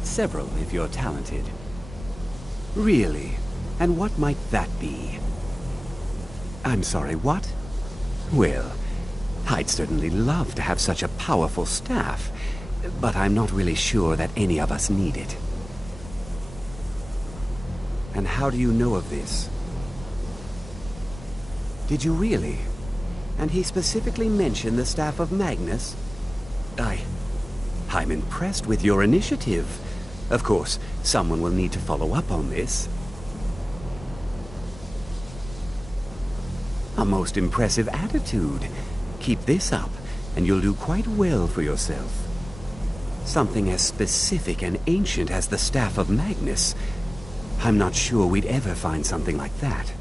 Several, if you're talented. Really? And what might that be? I'm sorry, what? Well, I'd certainly love to have such a powerful staff, but I'm not really sure that any of us need it. And how do you know of this? Did you really? And he specifically mentioned the staff of Magnus? I'm impressed with your initiative. Of course, someone will need to follow up on this. A most impressive attitude. Keep this up, and you'll do quite well for yourself. Something as specific and ancient as the staff of Magnus. I'm not sure we'd ever find something like that.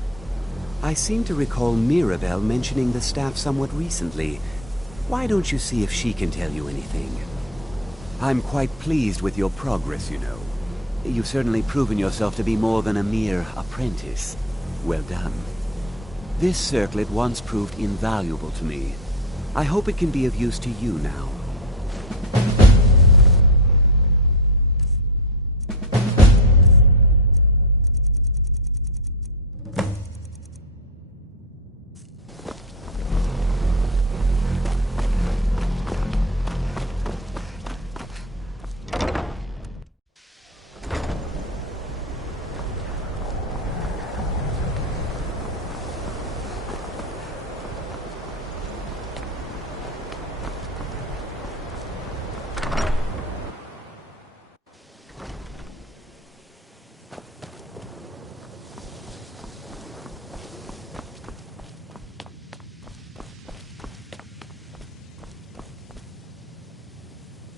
I seem to recall Mirabelle mentioning the staff somewhat recently. Why don't you see if she can tell you anything? I'm quite pleased with your progress, you know. You've certainly proven yourself to be more than a mere apprentice. Well done. This circlet once proved invaluable to me. I hope it can be of use to you now.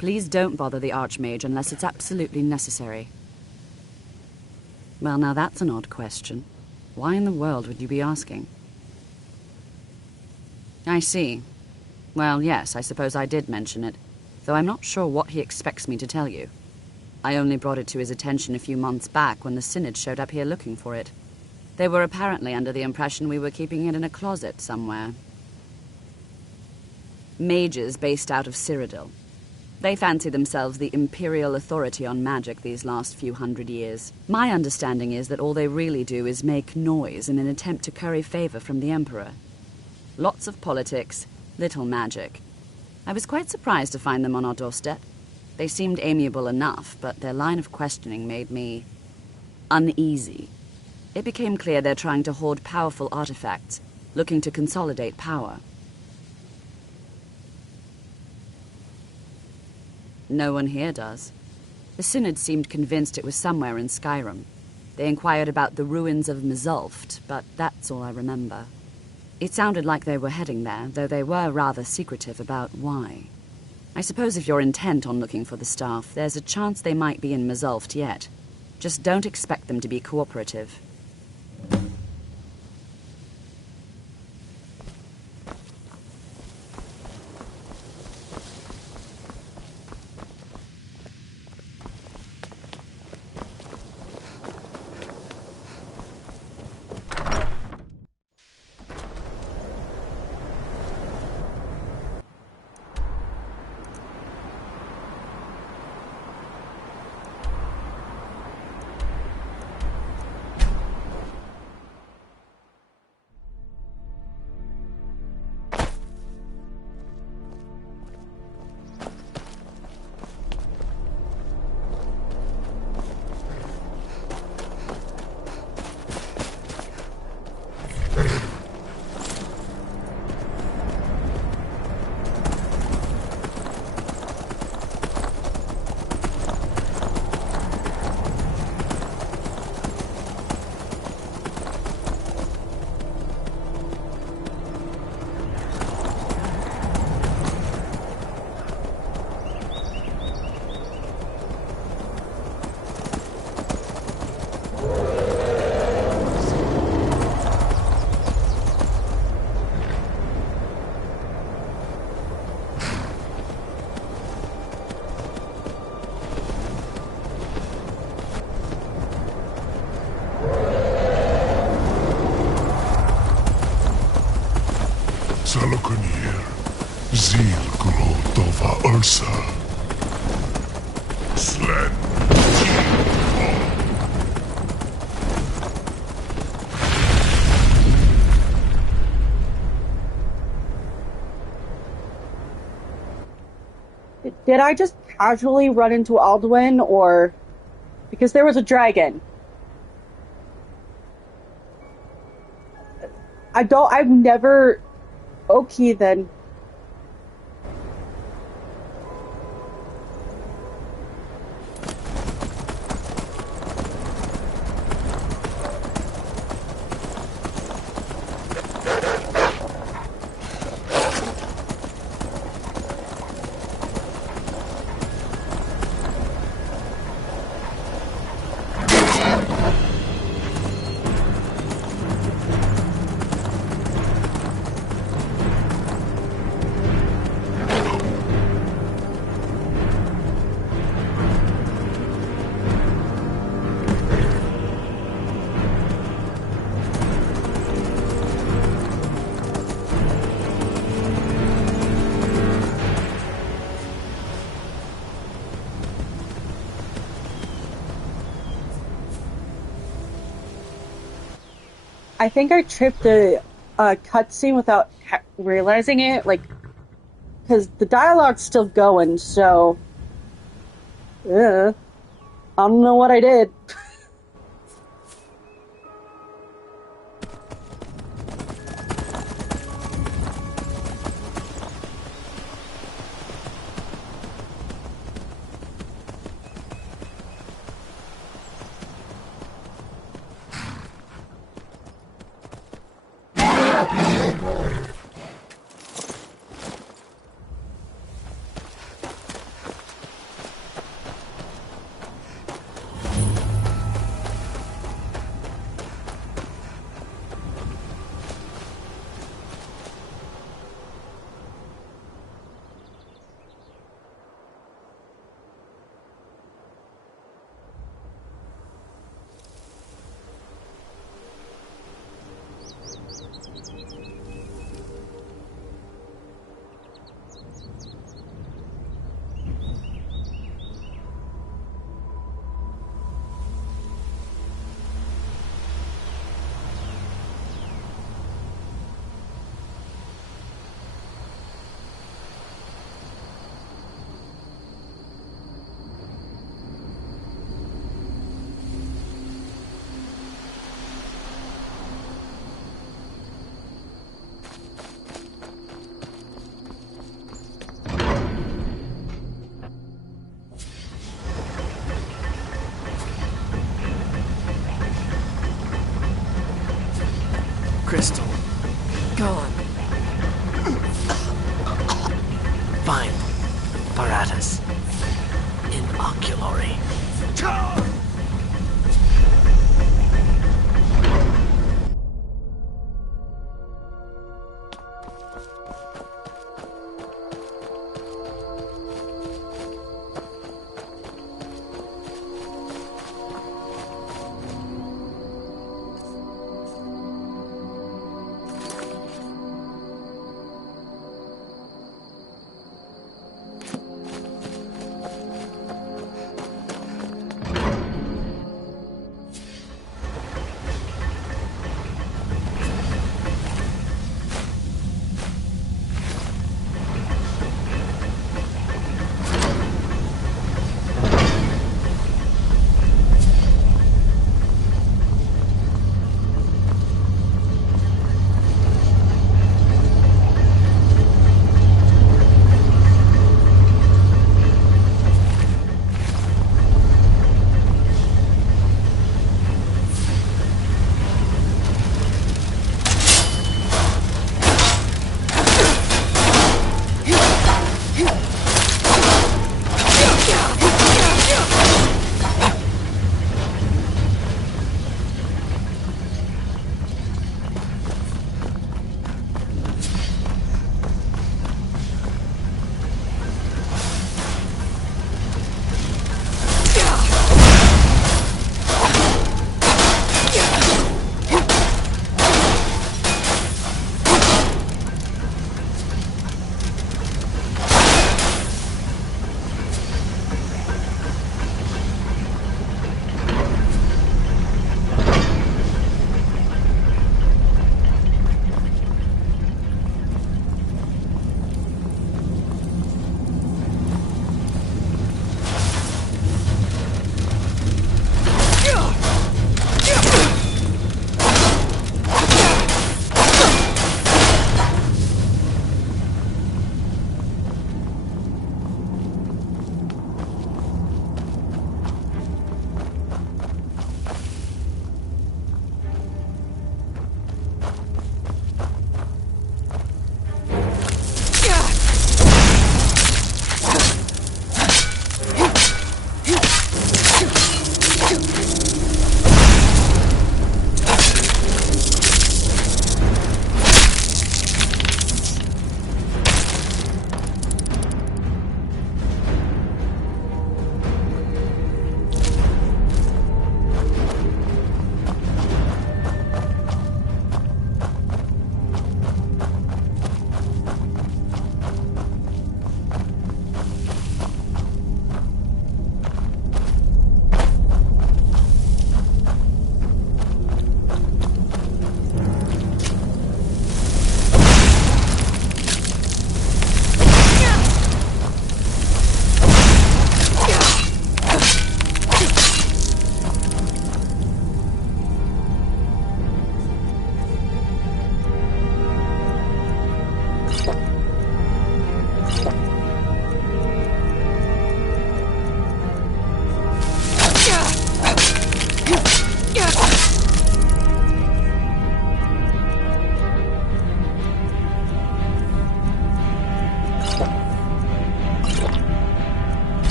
Please don't bother the Archmage unless it's absolutely necessary. Well, now that's an odd question. Why in the world would you be asking? I see. Well, yes, I suppose I did mention it, though I'm not sure what he expects me to tell you. I only brought it to his attention a few months back when the Synod showed up here looking for it. They were apparently under the impression we were keeping it in a closet somewhere. Mages based out of Cyrodiil. They fancy themselves the imperial authority on magic these last few hundred years. My understanding is that all they really do is make noise in an attempt to curry favor from the Emperor. Lots of politics, little magic. I was quite surprised to find them on our doorstep. They seemed amiable enough, but their line of questioning made me uneasy. It became clear they're trying to hoard powerful artifacts, looking to consolidate power. No one here does. The Synod seemed convinced it was somewhere in Skyrim. They inquired about the ruins of Mzulft, but that's all I remember. It sounded like they were heading there, though they were rather secretive about why. I suppose if you're intent on looking for the staff, there's a chance they might be in Mzulft yet. Just don't expect them to be cooperative. Salokunir, Zil Gro Dova Ursa. Sled. Did I just casually run into Alduin, or... Because there was a dragon. I've never... Okay, then. I think I tripped a cutscene without realizing it, like, because the dialogue's still going, so... I don't know what I did. Crystal. Gone. Find apparatus. Inoculary.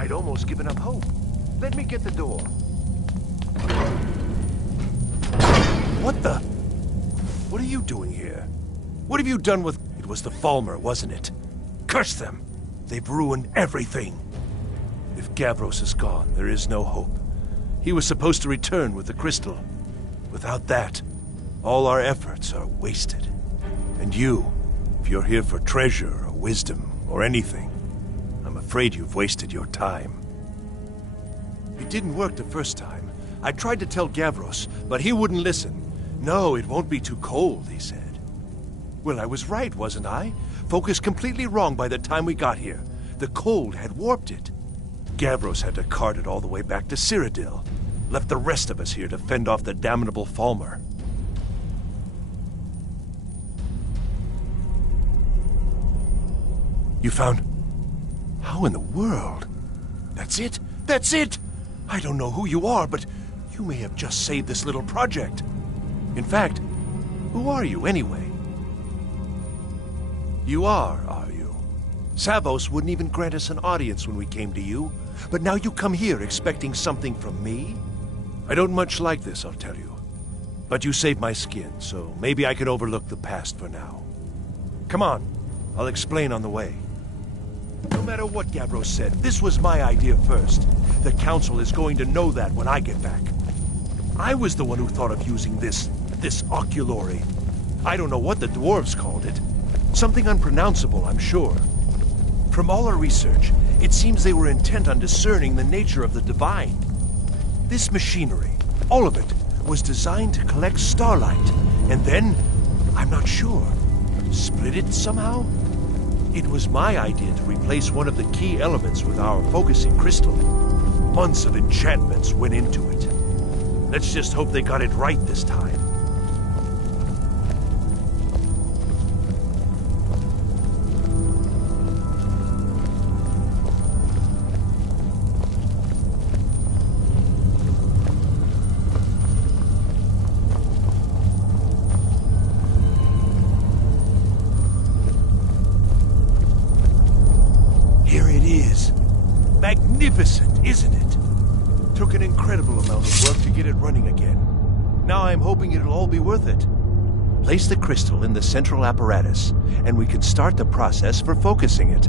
I'd almost given up hope. Let me get the door. What the? What are you doing here? What have you done with... It was the Falmer, wasn't it? Curse them! They've ruined everything. If Gavros is gone, there is no hope. He was supposed to return with the crystal. Without that, all our efforts are wasted. And you, if you're here for treasure or wisdom or anything, I'm afraid you've wasted your time. It didn't work the first time. I tried to tell Gavros, but he wouldn't listen. No, it won't be too cold, he said. Well, I was right, wasn't I? Focus completely wrong by the time we got here. The cold had warped it. Gavros had to cart it all the way back to Cyrodiil. Left the rest of us here to fend off the damnable Falmer. You found... How in the world? That's it? That's it! I don't know who you are, but you may have just saved this little project. In fact, who are you anyway? You are you? Savos wouldn't even grant us an audience when we came to you, but now you come here expecting something from me? I don't much like this, I'll tell you. But you saved my skin, so maybe I can overlook the past for now. Come on, I'll explain on the way. No matter what Gavros said, this was my idea first. The Council is going to know that when I get back. I was the one who thought of using this oculory. I don't know what the dwarves called it. Something unpronounceable, I'm sure. From all our research, it seems they were intent on discerning the nature of the divine. This machinery, all of it, was designed to collect starlight, and then, I'm not sure, split it somehow? It was my idea to replace one of the key elements with our focusing crystal. Months of enchantments went into it. Let's just hope they got it right this time. Magnificent, isn't it? Took an incredible amount of work to get it running again. Now I'm hoping it'll all be worth it. Place the crystal in the central apparatus, and we can start the process for focusing it.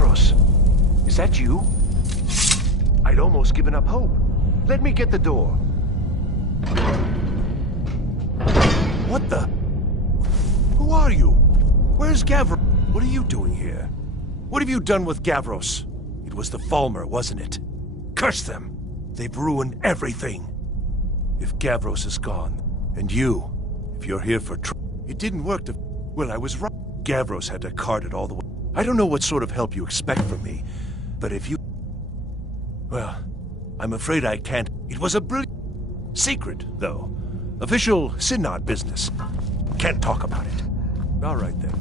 Gavros! Is that you? I'd almost given up hope. Let me get the door. What the? Who are you? Where's Gavros? What are you doing here? What have you done with Gavros? It was the Falmer, wasn't it? Curse them! They've ruined everything. If Gavros is gone, and you, if you're here for it didn't work to... Well, I was right. Gavros had to cart it all the way. I don't know what sort of help you expect from me, but if you... Well, I'm afraid I can't. It was a brilliant... Secret, though. Official Synod business. Can't talk about it. All right, then.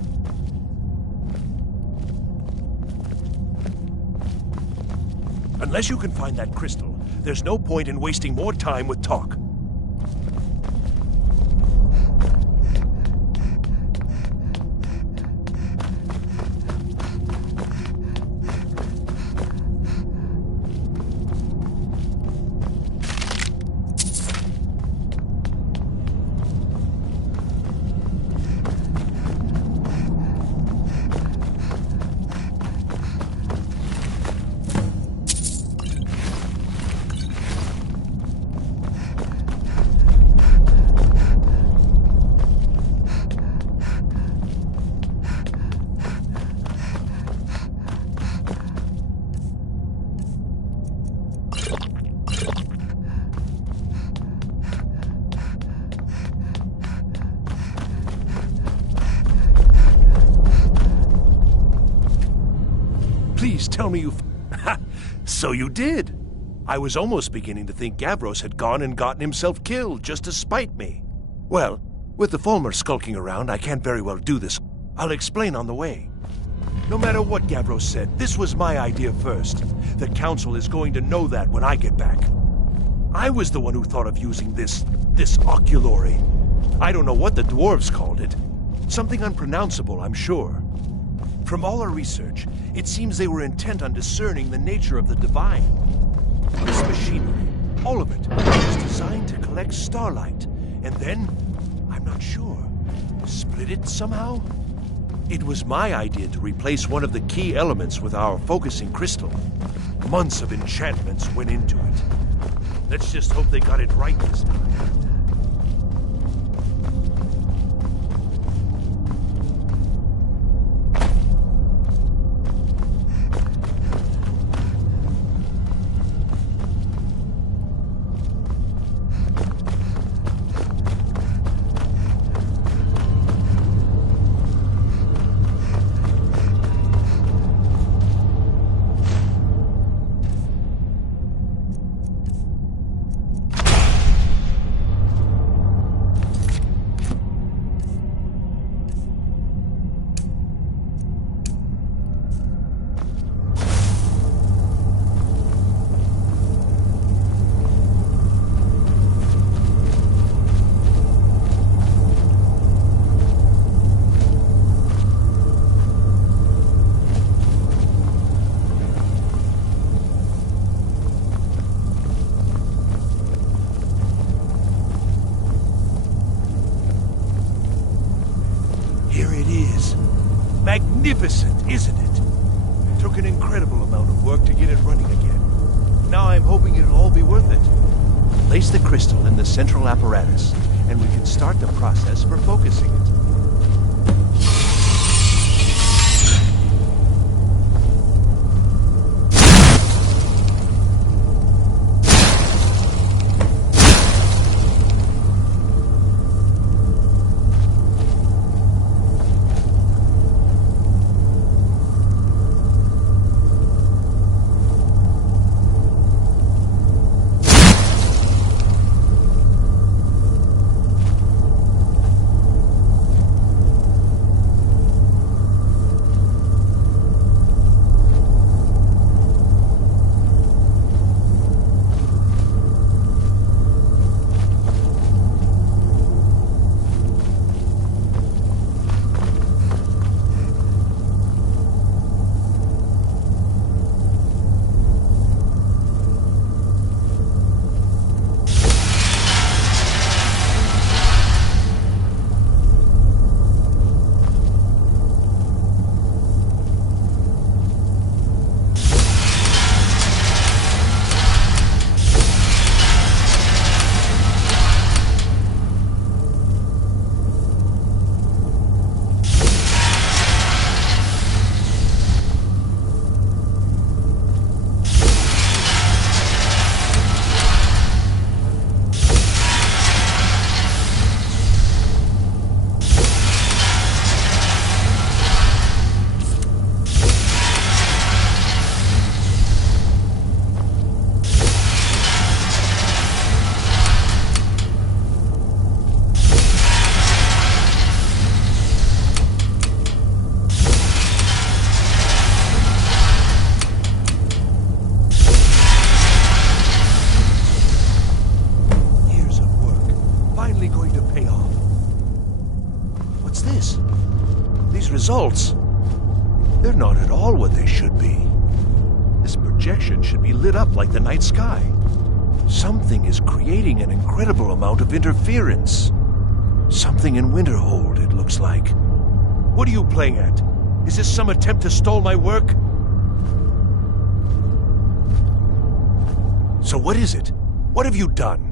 Unless you can find that crystal, there's no point in wasting more time with talk. Please tell me you... So you did! I was almost beginning to think Gavros had gone and gotten himself killed just to spite me. Well, with the Falmer skulking around, I can't very well do this. I'll explain on the way. No matter what Gavros said, this was my idea first. The Council is going to know that when I get back. I was the one who thought of using this oculory. I don't know what the dwarves called it. Something unpronounceable, I'm sure. From all our research, it seems they were intent on discerning the nature of the divine. This machinery, all of it, was designed to collect starlight, and then, I'm not sure, split it somehow? It was my idea to replace one of the key elements with our focusing crystal. Months of enchantments went into it. Let's just hope they got it right this time. Magnificent, isn't it? Took an incredible amount of work to get it running again. Now I'm hoping it'll all be worth it. Place the crystal in the central apparatus, and we can start the process for focusing it. this? These results, they're not at all what they should be. This projection should be lit up like the night sky. Something is creating an incredible amount of interference. Something in Winterhold, it looks like. What are you playing at? Is this some attempt to stall my work? So what is it? What have you done?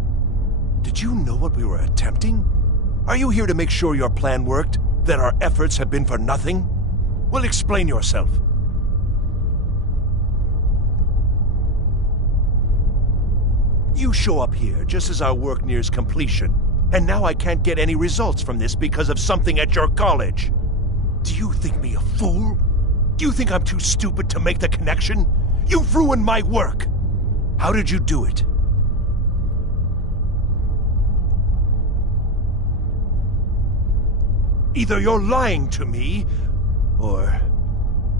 Did you know what we were attempting? Are you here to make sure your plan worked? That our efforts have been for nothing? Well, explain yourself. You show up here just as our work nears completion, and now I can't get any results from this because of something at your college. Do you think me a fool? Do you think I'm too stupid to make the connection? You've ruined my work! How did you do it? Either you're lying to me, or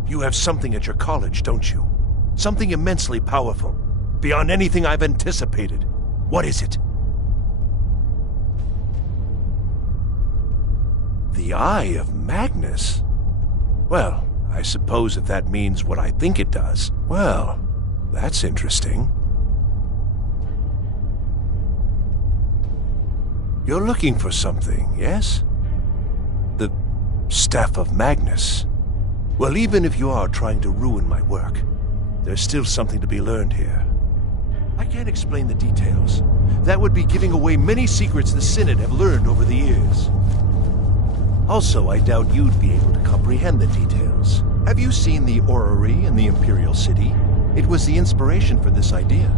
you have something at your college, don't you? Something immensely powerful, beyond anything I've anticipated. What is it? The Eye of Magnus? Well, I suppose if that means what I think it does, well, that's interesting. You're looking for something, yes? The Staff of Magnus. Well, even if you are trying to ruin my work, there's still something to be learned here. I can't explain the details. That would be giving away many secrets the Synod have learned over the years. Also, I doubt you'd be able to comprehend the details. Have you seen the orrery in the Imperial City? It was the inspiration for this idea.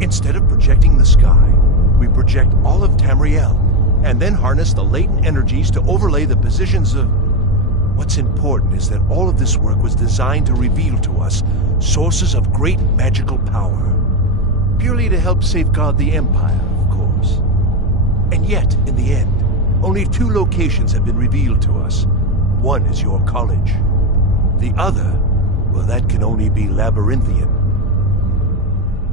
Instead of projecting the sky, we project all of Tamriel, and then harness the latent energies to overlay the positions of... What's important is that all of this work was designed to reveal to us sources of great magical power. Purely to help safeguard the Empire, of course. And yet, in the end, only 2 locations have been revealed to us. One is your college. The other, well, that can only be Labyrinthian.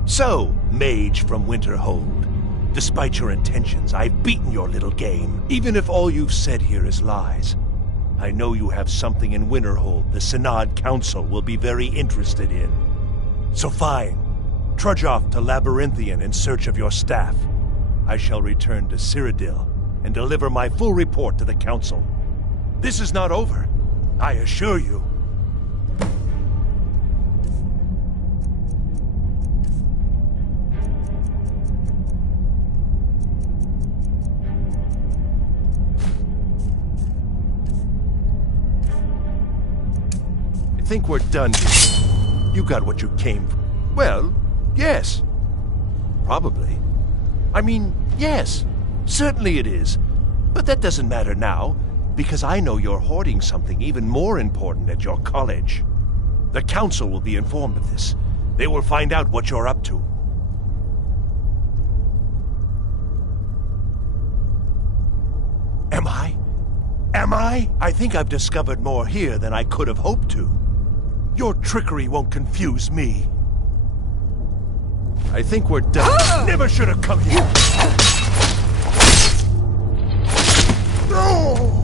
So, mage from Winterhold, despite your intentions, I've beaten your little game. Even if all you've said here is lies, I know you have something in Winterhold the Synod Council will be very interested in. So fine. Trudge off to Labyrinthian in search of your staff. I shall return to Cyrodiil and deliver my full report to the Council. This is not over, I assure you. I think we're done here. You got what you came for. Well, yes. Probably. I mean, yes. Certainly it is. But that doesn't matter now, because I know you're hoarding something even more important at your college. The Council will be informed of this. They will find out what you're up to. Am I? Am I? I think I've discovered more here than I could have hoped to. Your trickery won't confuse me. I think we're done. Never should have come here. No!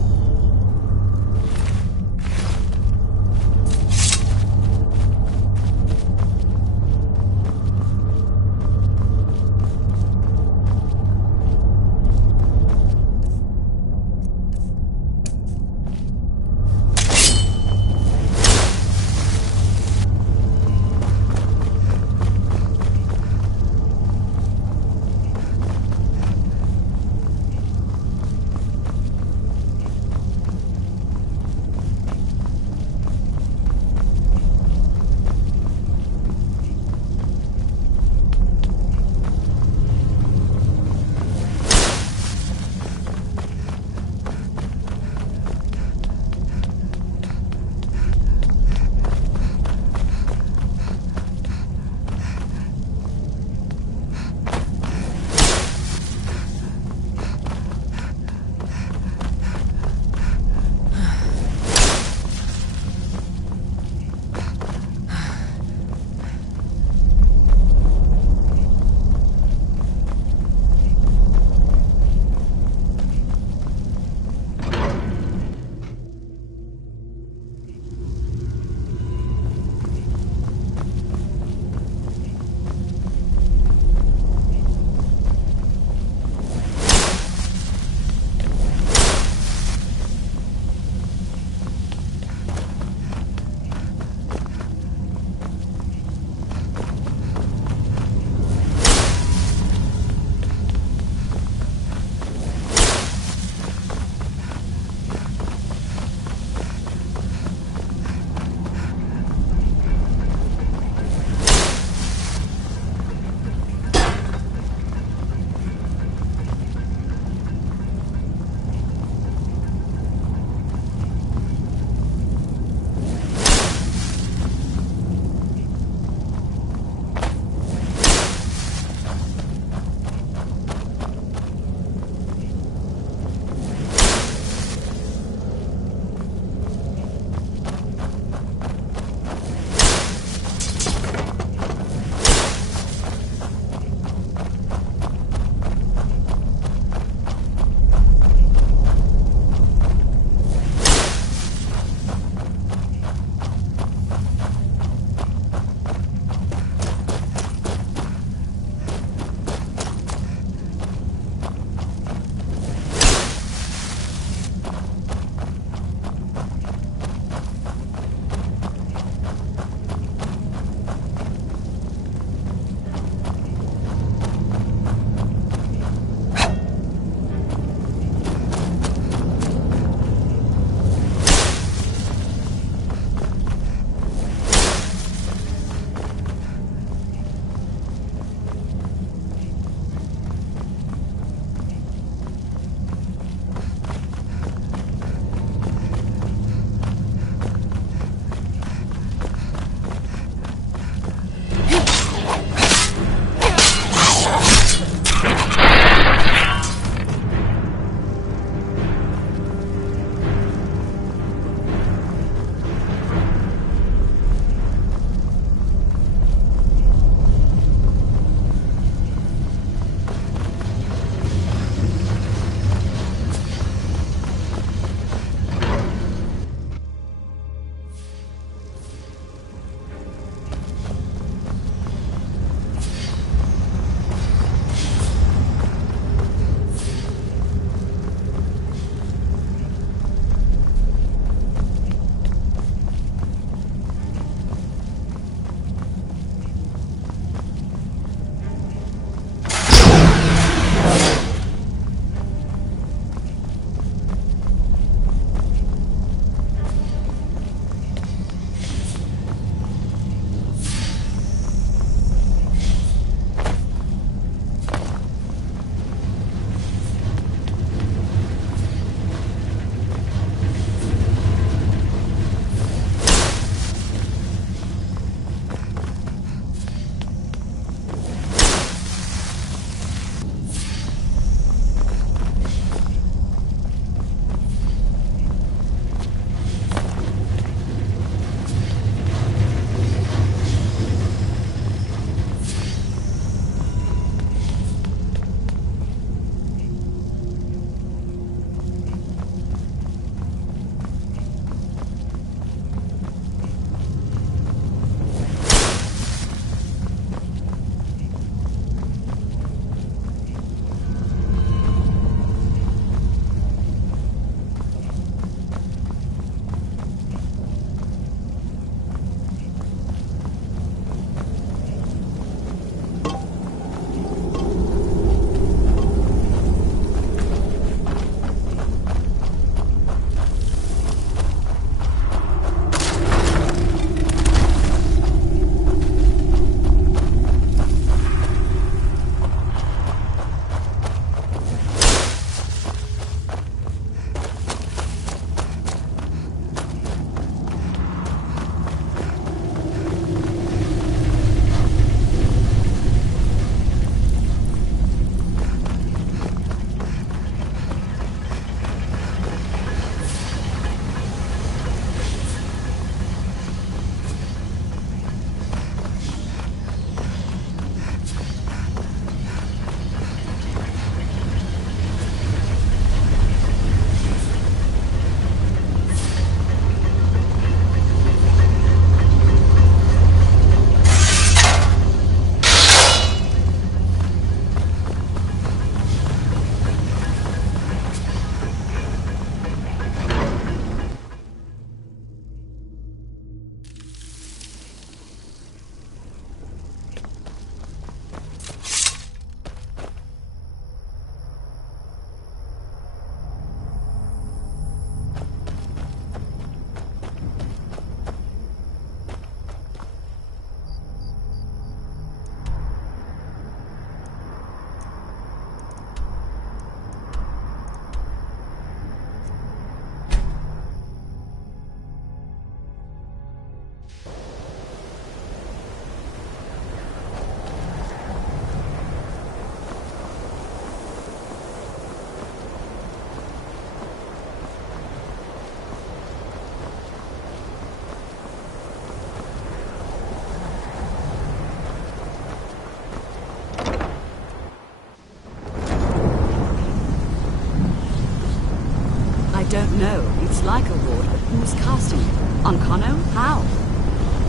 No, it's like a ward, but who's casting it? Ancano? How?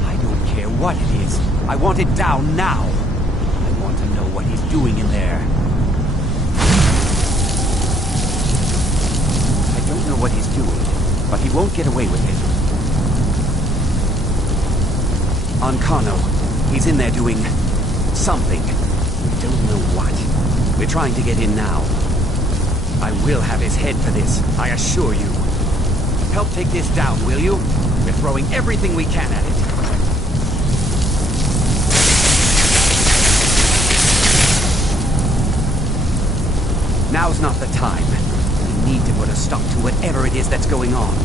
I don't care what it is. I want it down now. I want to know what he's doing in there. I don't know what he's doing, but he won't get away with it. Ancano, he's in there doing something. We don't know what. We're trying to get in now. I will have his head for this, I assure you. Help take this down, will you? We're throwing everything we can at it. Now's not the time. We need to put a stop to whatever it is that's going on.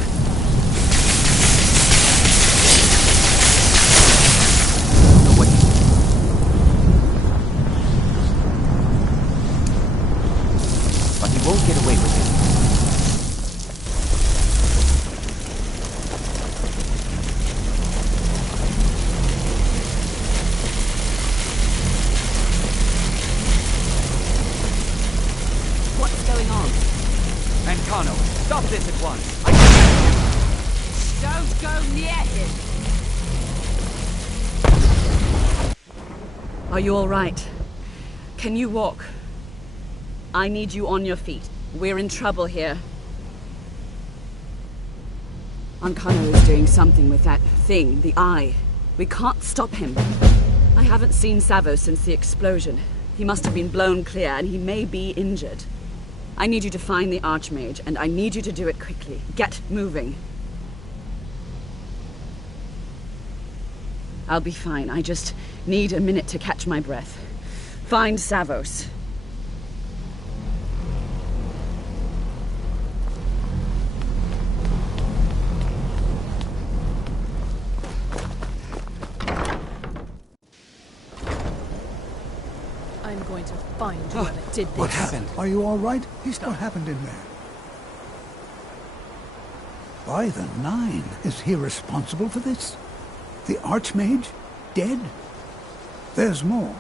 But he won't get away with it. What's going on? Ancano, stop this at once. Don't go near him! Are you all right? Can you walk? I need you on your feet. We're in trouble here. Ancano is doing something with that thing, the eye. We can't stop him. I haven't seen Savo since the explosion. He must have been blown clear, and he may be injured. I need you to find the Archmage, and I need you to do it quickly. Get moving. I'll be fine. I just need a minute to catch my breath. Find Savos. I'm going to find whoever did this. What happened? Are you all right? What happened in there? By the Nine, is he responsible for this? The Archmage? Dead? There's more.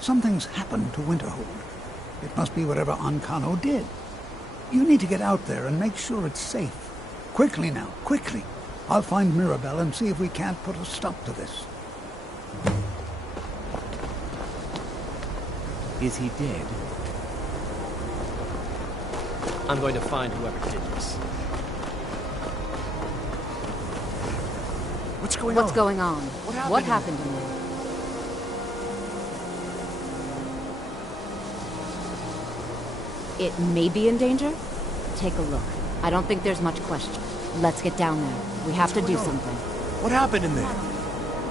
Something's happened to Winterhold. It must be whatever Ancano did. You need to get out there and make sure it's safe. Quickly now, quickly. I'll find Mirabelle and see if we can't put a stop to this. Is he dead? I'm going to find whoever did this. What's going What's on? going on? What happened in there? It may be in danger? Take a look. I don't think there's much question. Let's get down there. We have to do something. What happened in there?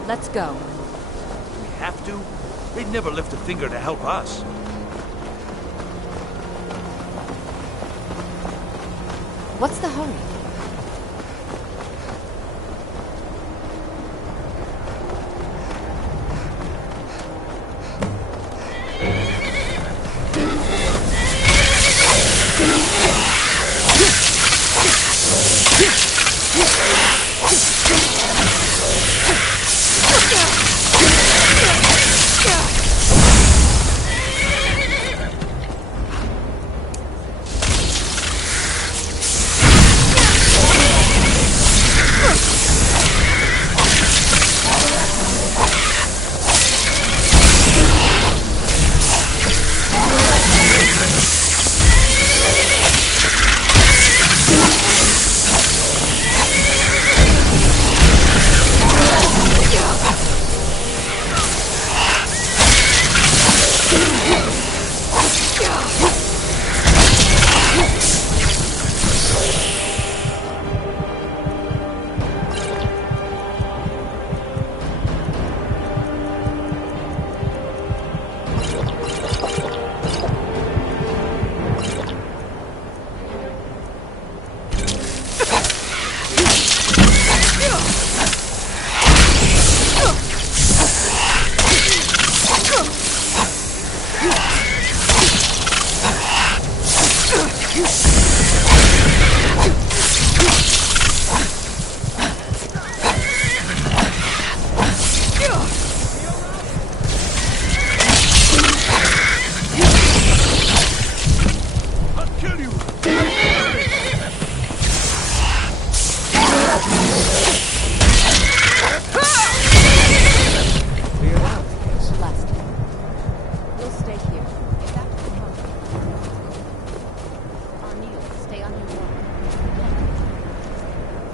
Let's go. We have to? They'd never lift a finger to help us. What's the hurry?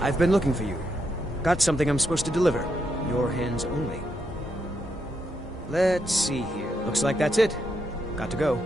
I've been looking for you. Got something I'm supposed to deliver. Your hands only. Let's see here. Looks like that's it. Got to go.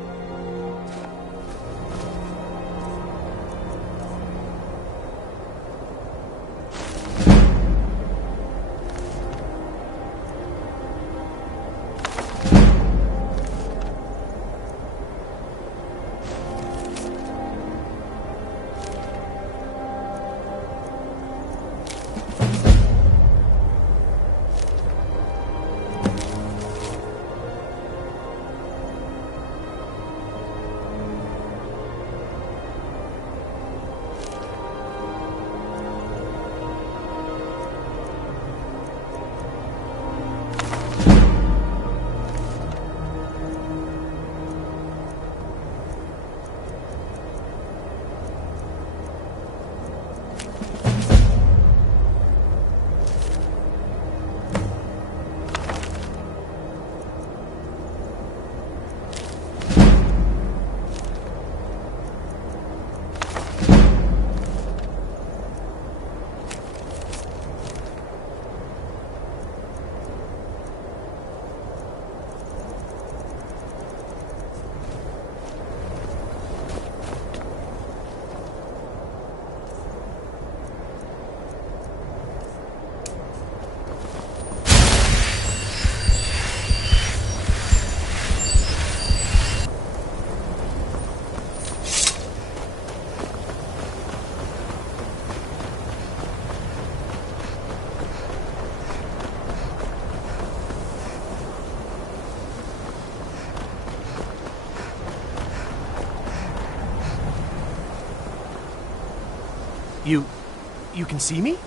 You can see me?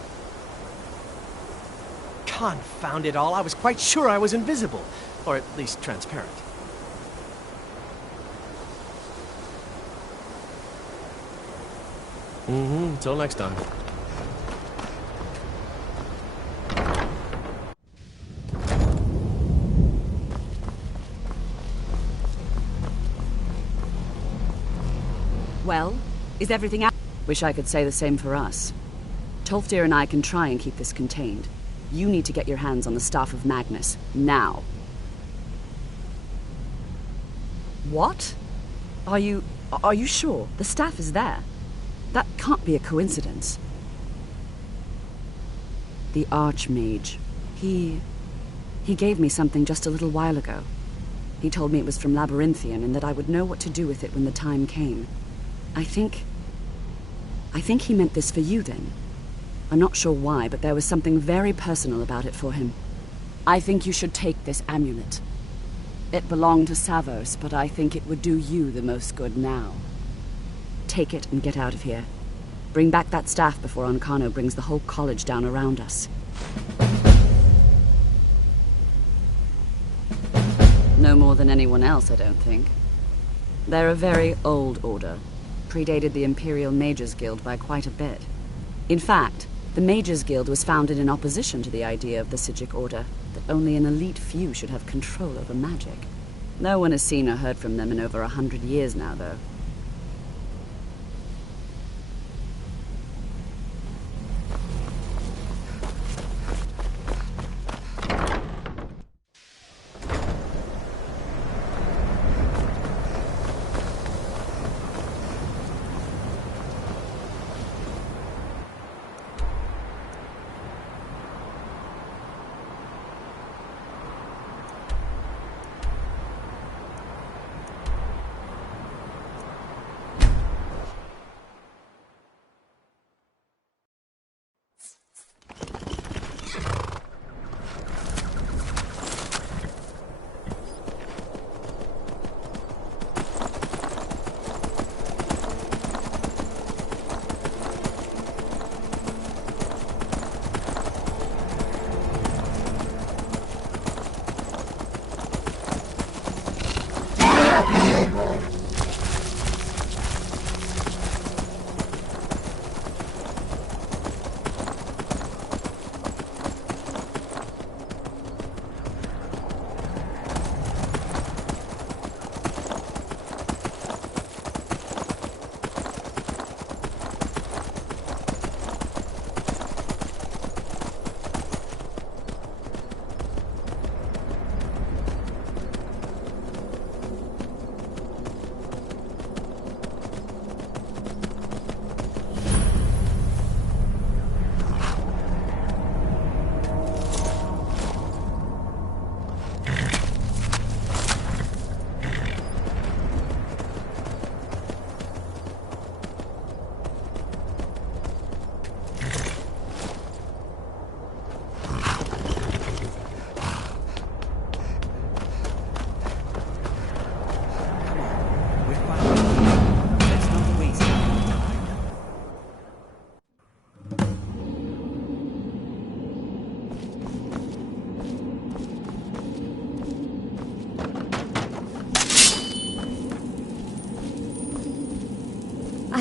Confound it all, I was quite sure I was invisible. Or at least transparent. Until next time. Well, is everything out? Wish I could say the same for us. Tolfdir and I can try and keep this contained. You need to get your hands on the Staff of Magnus, now. What? Are you sure? The staff is there. That can't be a coincidence. The Archmage. He gave me something just a little while ago. He told me it was from Labyrinthian and that I would know what to do with it when the time came. I think he meant this for you then. I'm not sure why, but there was something very personal about it for him. I think you should take this amulet. It belonged to Savos, but I think it would do you the most good now. Take it and get out of here. Bring back that staff before Ancano brings the whole college down around us. No more than anyone else, I don't think. They're a very old order. Predated the Imperial Mages Guild by quite a bit. In fact, the Mages Guild was founded in opposition to the idea of the Psijic Order, that only an elite few should have control over magic. No one has seen or heard from them in over 100 years now, though.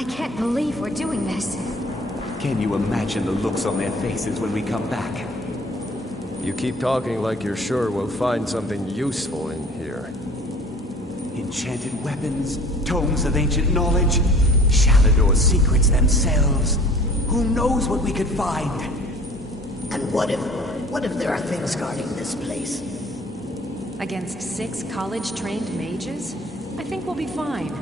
can't believe we're doing this. Can you imagine the looks on their faces when we come back? You keep talking like you're sure we'll find something useful in here. Enchanted weapons, tomes of ancient knowledge, Shalador's secrets themselves. Who knows what we could find? And what if there are things guarding this place? Against 6 college-trained mages? I think we'll be fine.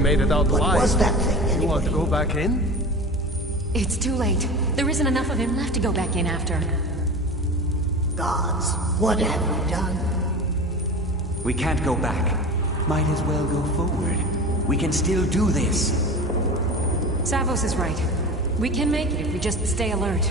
Made it out alive. What was that thing anyway? You want to go back in? It's too late. There isn't enough of him left to go back in after. Gods, what have we done? We can't go back. Might as well go forward. We can still do this. Savos is right. We can make it if we just stay alert.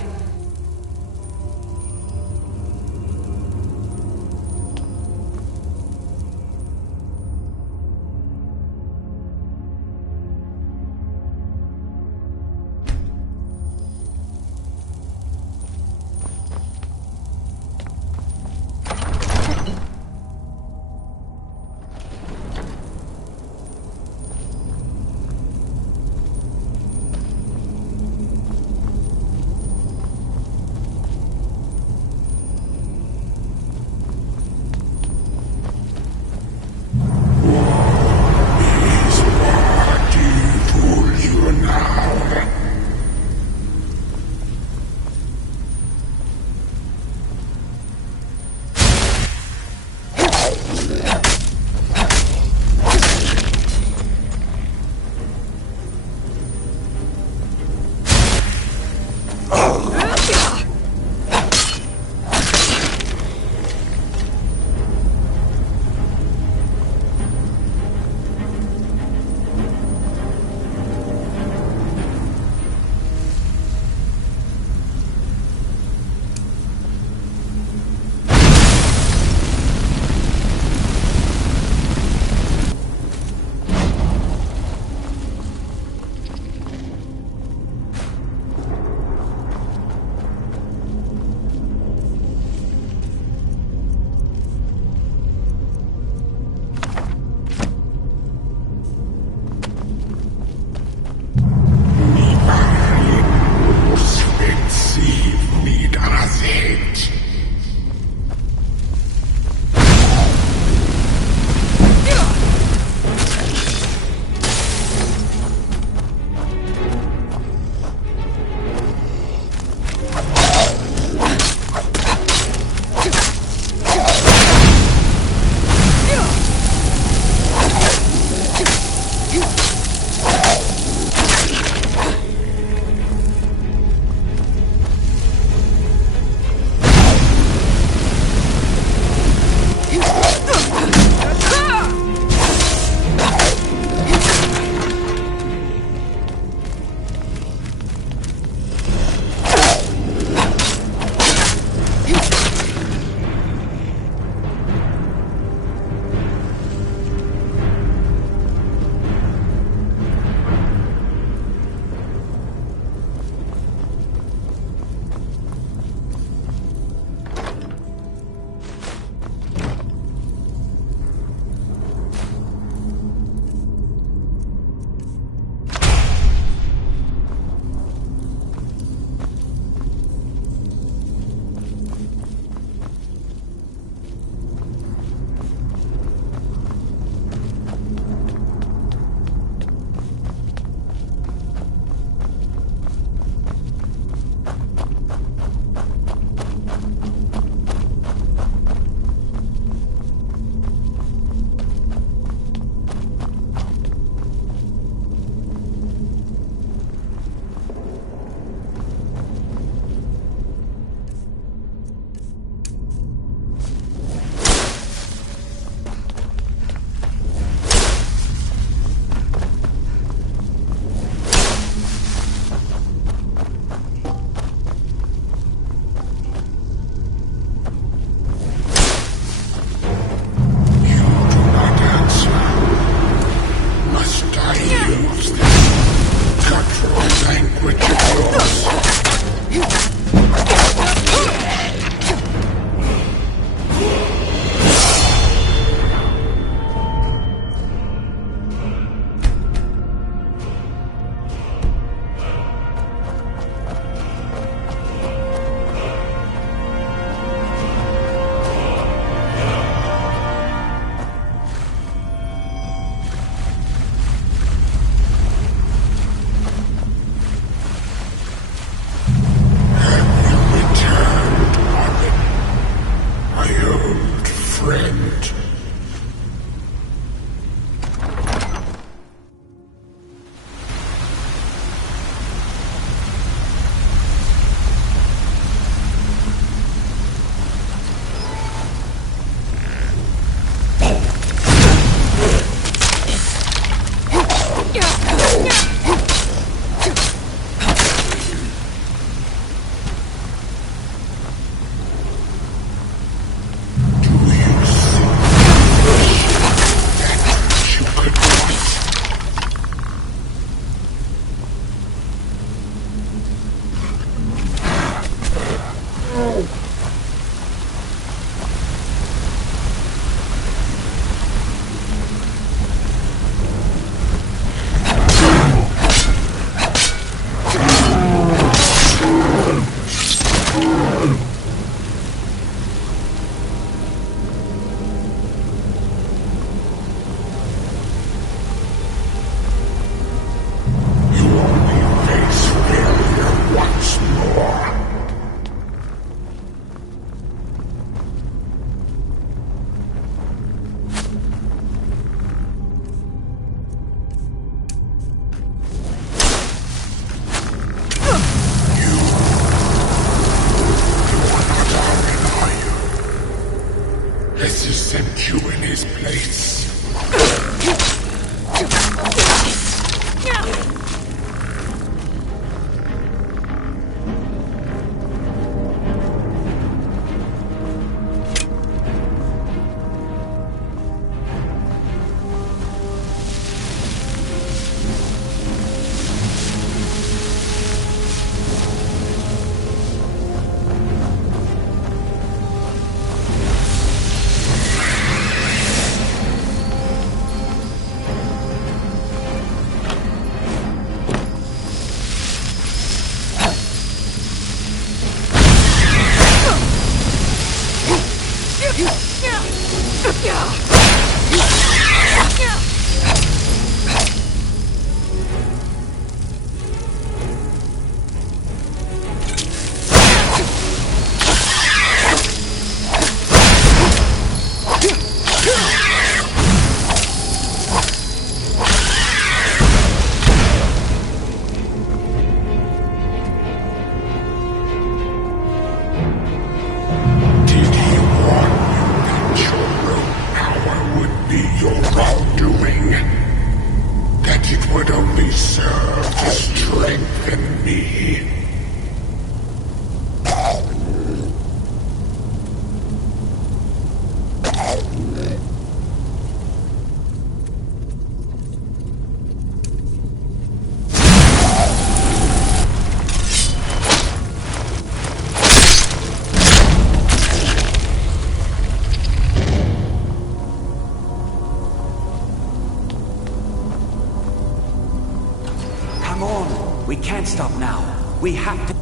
Come on! We can't stop now. We have to...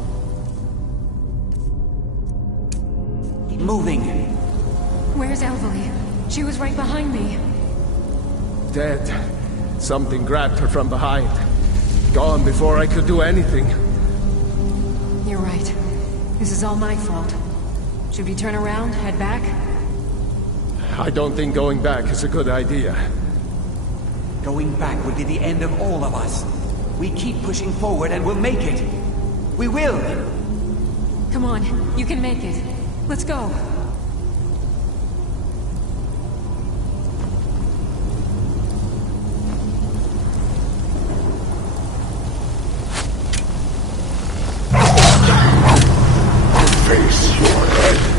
Keep moving. Where's Elvelie? She was right behind me. Dead. Something grabbed her from behind. Gone before I could do anything. You're right. This is all my fault. Should we turn around, head back? I don't think going back is a good idea. Going back would be the end of all of us. We keep pushing forward and we'll make it. We will! Come on, you can make it. Let's go. Face your head.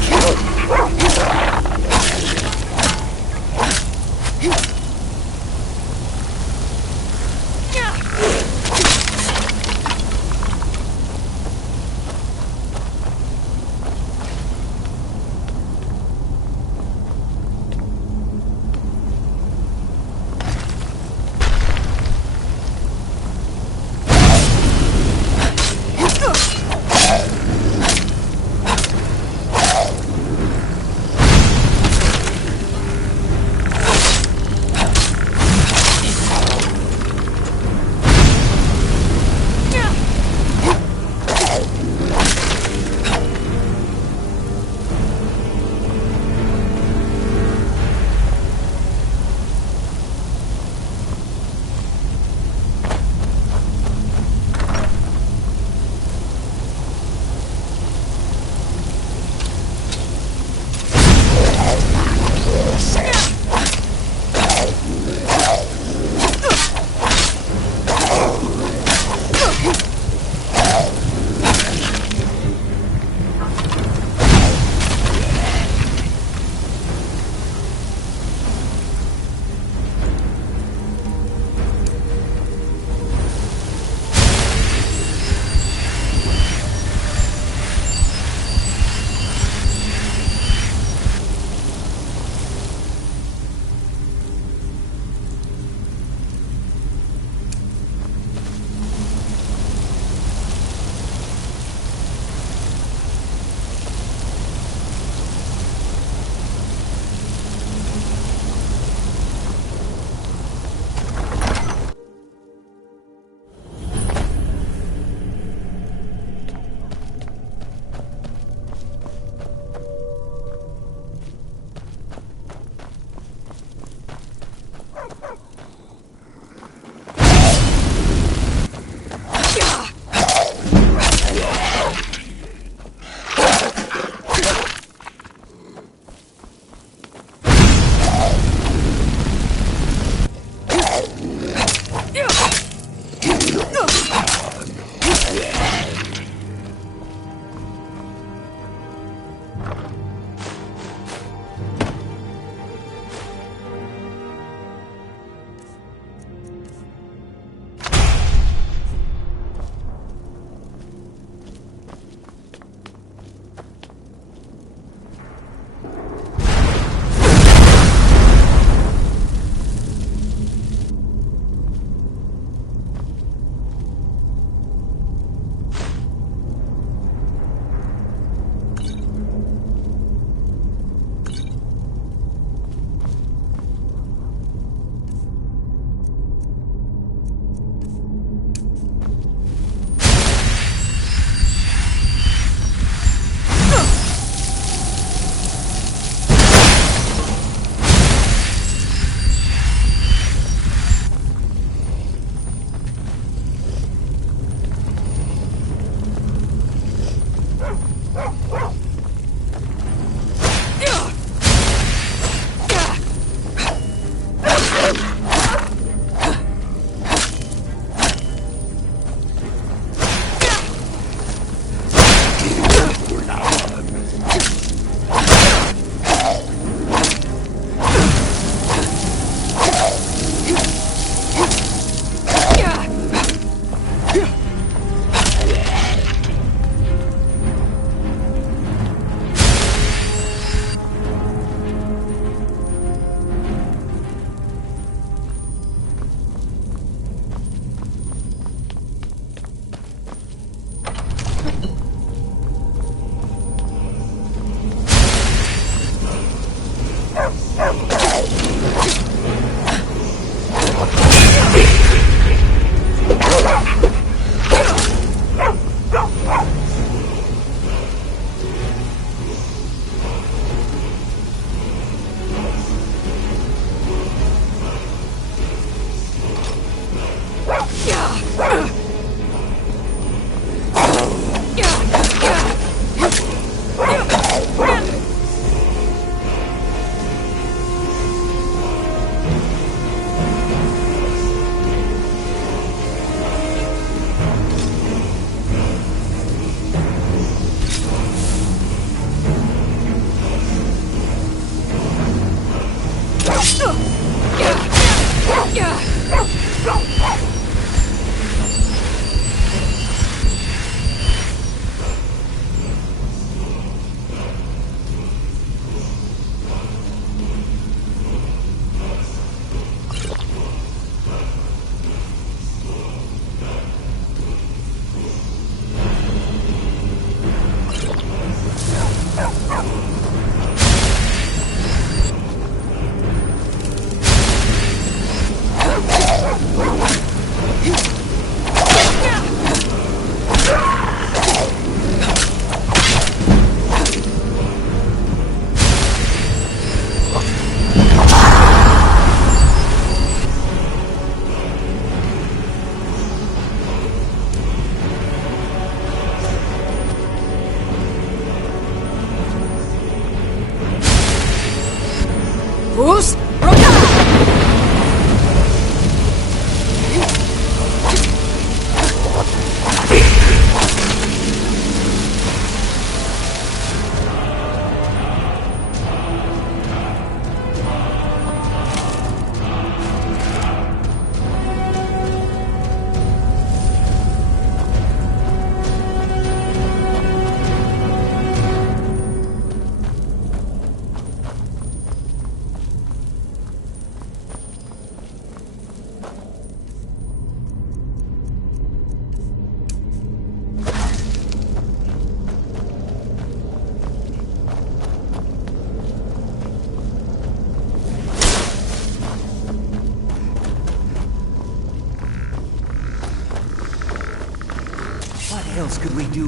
What else could we do?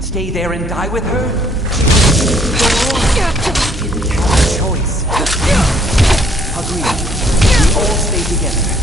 Stay there and die with her? Choice. Agreed. We all stay together.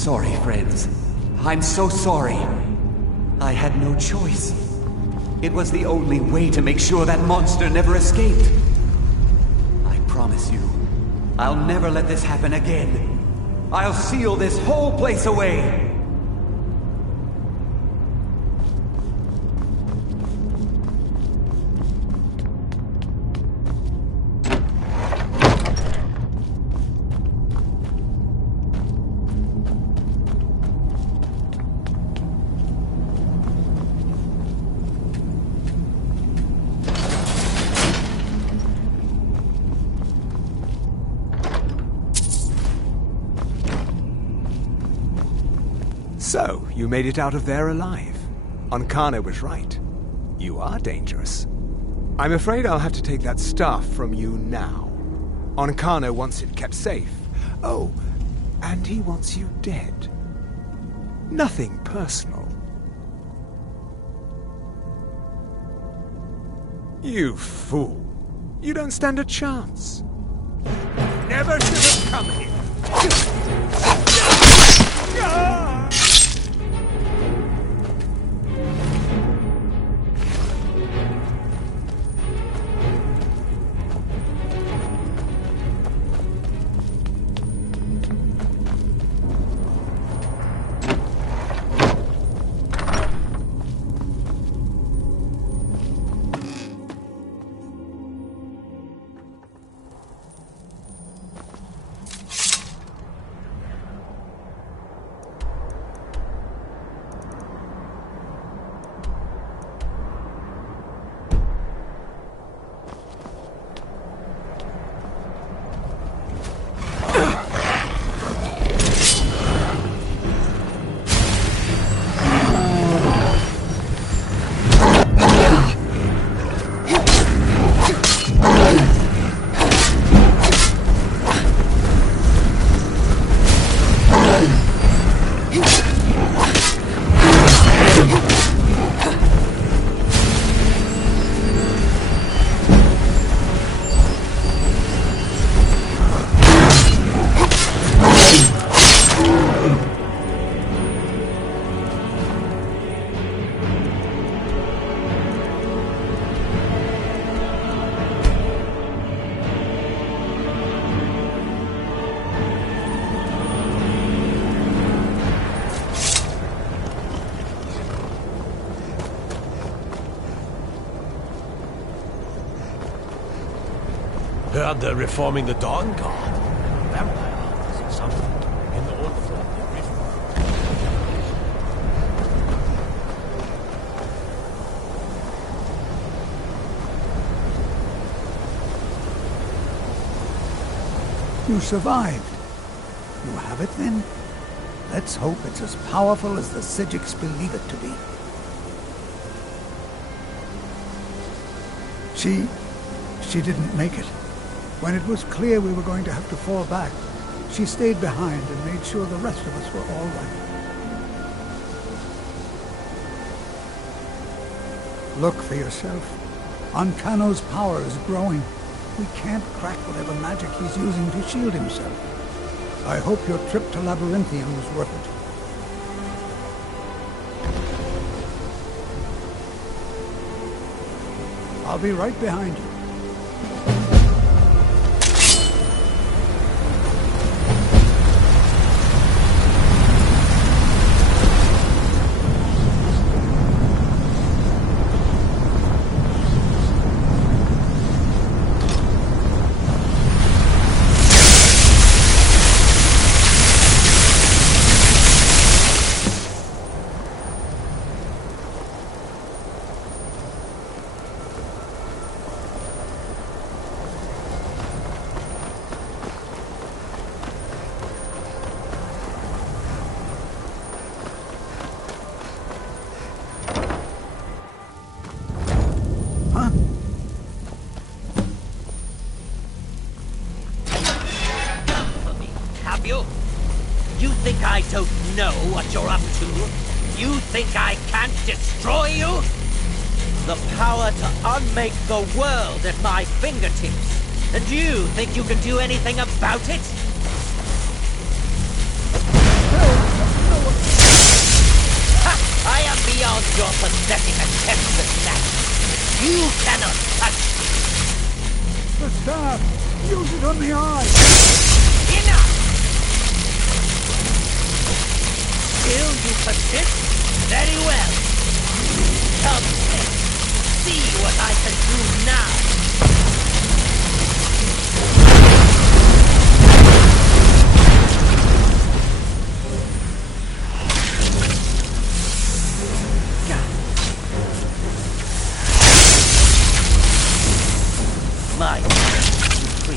sorry, friends. I'm so sorry. I had no choice. It was the only way to make sure that monster never escaped. I promise you, I'll never let this happen again. I'll seal this whole place away. So, you made it out of there alive. Ankana was right. You are dangerous. I'm afraid I'll have to take that stuff from you now. Ankana wants it kept safe. Oh, and he wants you dead. Nothing personal. You fool. You don't stand a chance. Never should have come here. Heard they're reforming the Dawn Guard. Vampire hunters or something. In the old fort, the original. You survived. You have it then? Let's hope it's as powerful as the Psijics believe it to be. She didn't make it. When it was clear we were going to have to fall back, she stayed behind and made sure the rest of us were all right. Look for yourself. Ankano's power is growing. We can't crack whatever magic he's using to shield himself. I hope your trip to Labyrinthium was worth it. I'll be right behind you. You think I don't know what you're up to? You think I can't destroy you? The power to unmake the world at my fingertips. And you think you can do anything about it? beyond your pathetic attempts at magic. You cannot touch me. The staff! Use it on the eye! Enough! Still you persist? Very well. Come then. See what I can do now. My free.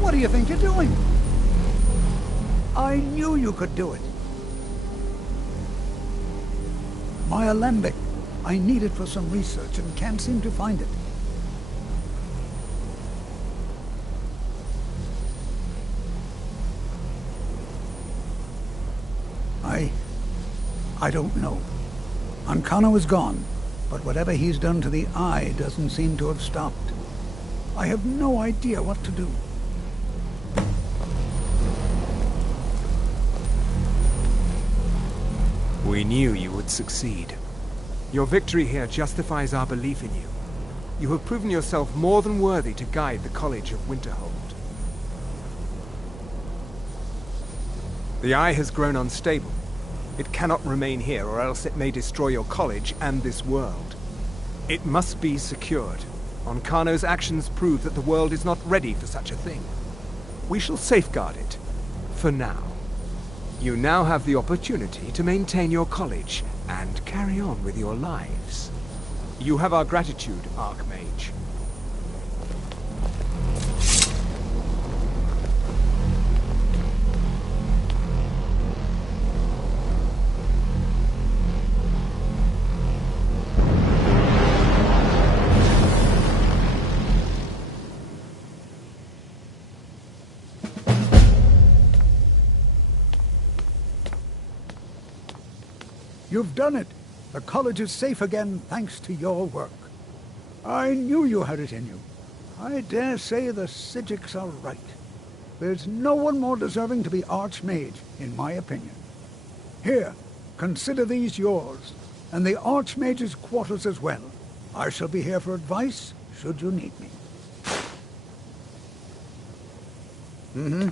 What do you think you're doing? I knew you could do it. My alembic. I need it for some research and can't seem to find it. I don't know. Ancano is gone, but whatever he's done to the eye doesn't seem to have stopped. I have no idea what to do. We knew you would succeed. Your victory here justifies our belief in you. You have proven yourself more than worthy to guide the College of Winterhold. The eye has grown unstable. It cannot remain here, or else it may destroy your college and this world. It must be secured. Ancano's actions prove that the world is not ready for such a thing. We shall safeguard it, for now. You now have the opportunity to maintain your college and carry on with your lives. You have our gratitude, Archmage. You've done it. The college is safe again thanks to your work. I knew you had it in you. I dare say the Psijics are right. There's no one more deserving to be Archmage, in my opinion. Here, consider these yours, and the Archmage's quarters as well. I shall be here for advice, should you need me. Mm-hmm.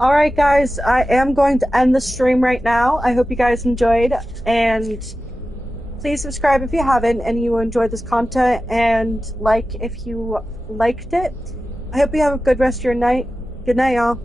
Alright guys, I am going to end the stream right now. I hope you guys enjoyed, and please subscribe if you haven't and you enjoyed this content, and like if you liked it. I hope you have a good rest of your night. Good night, y'all.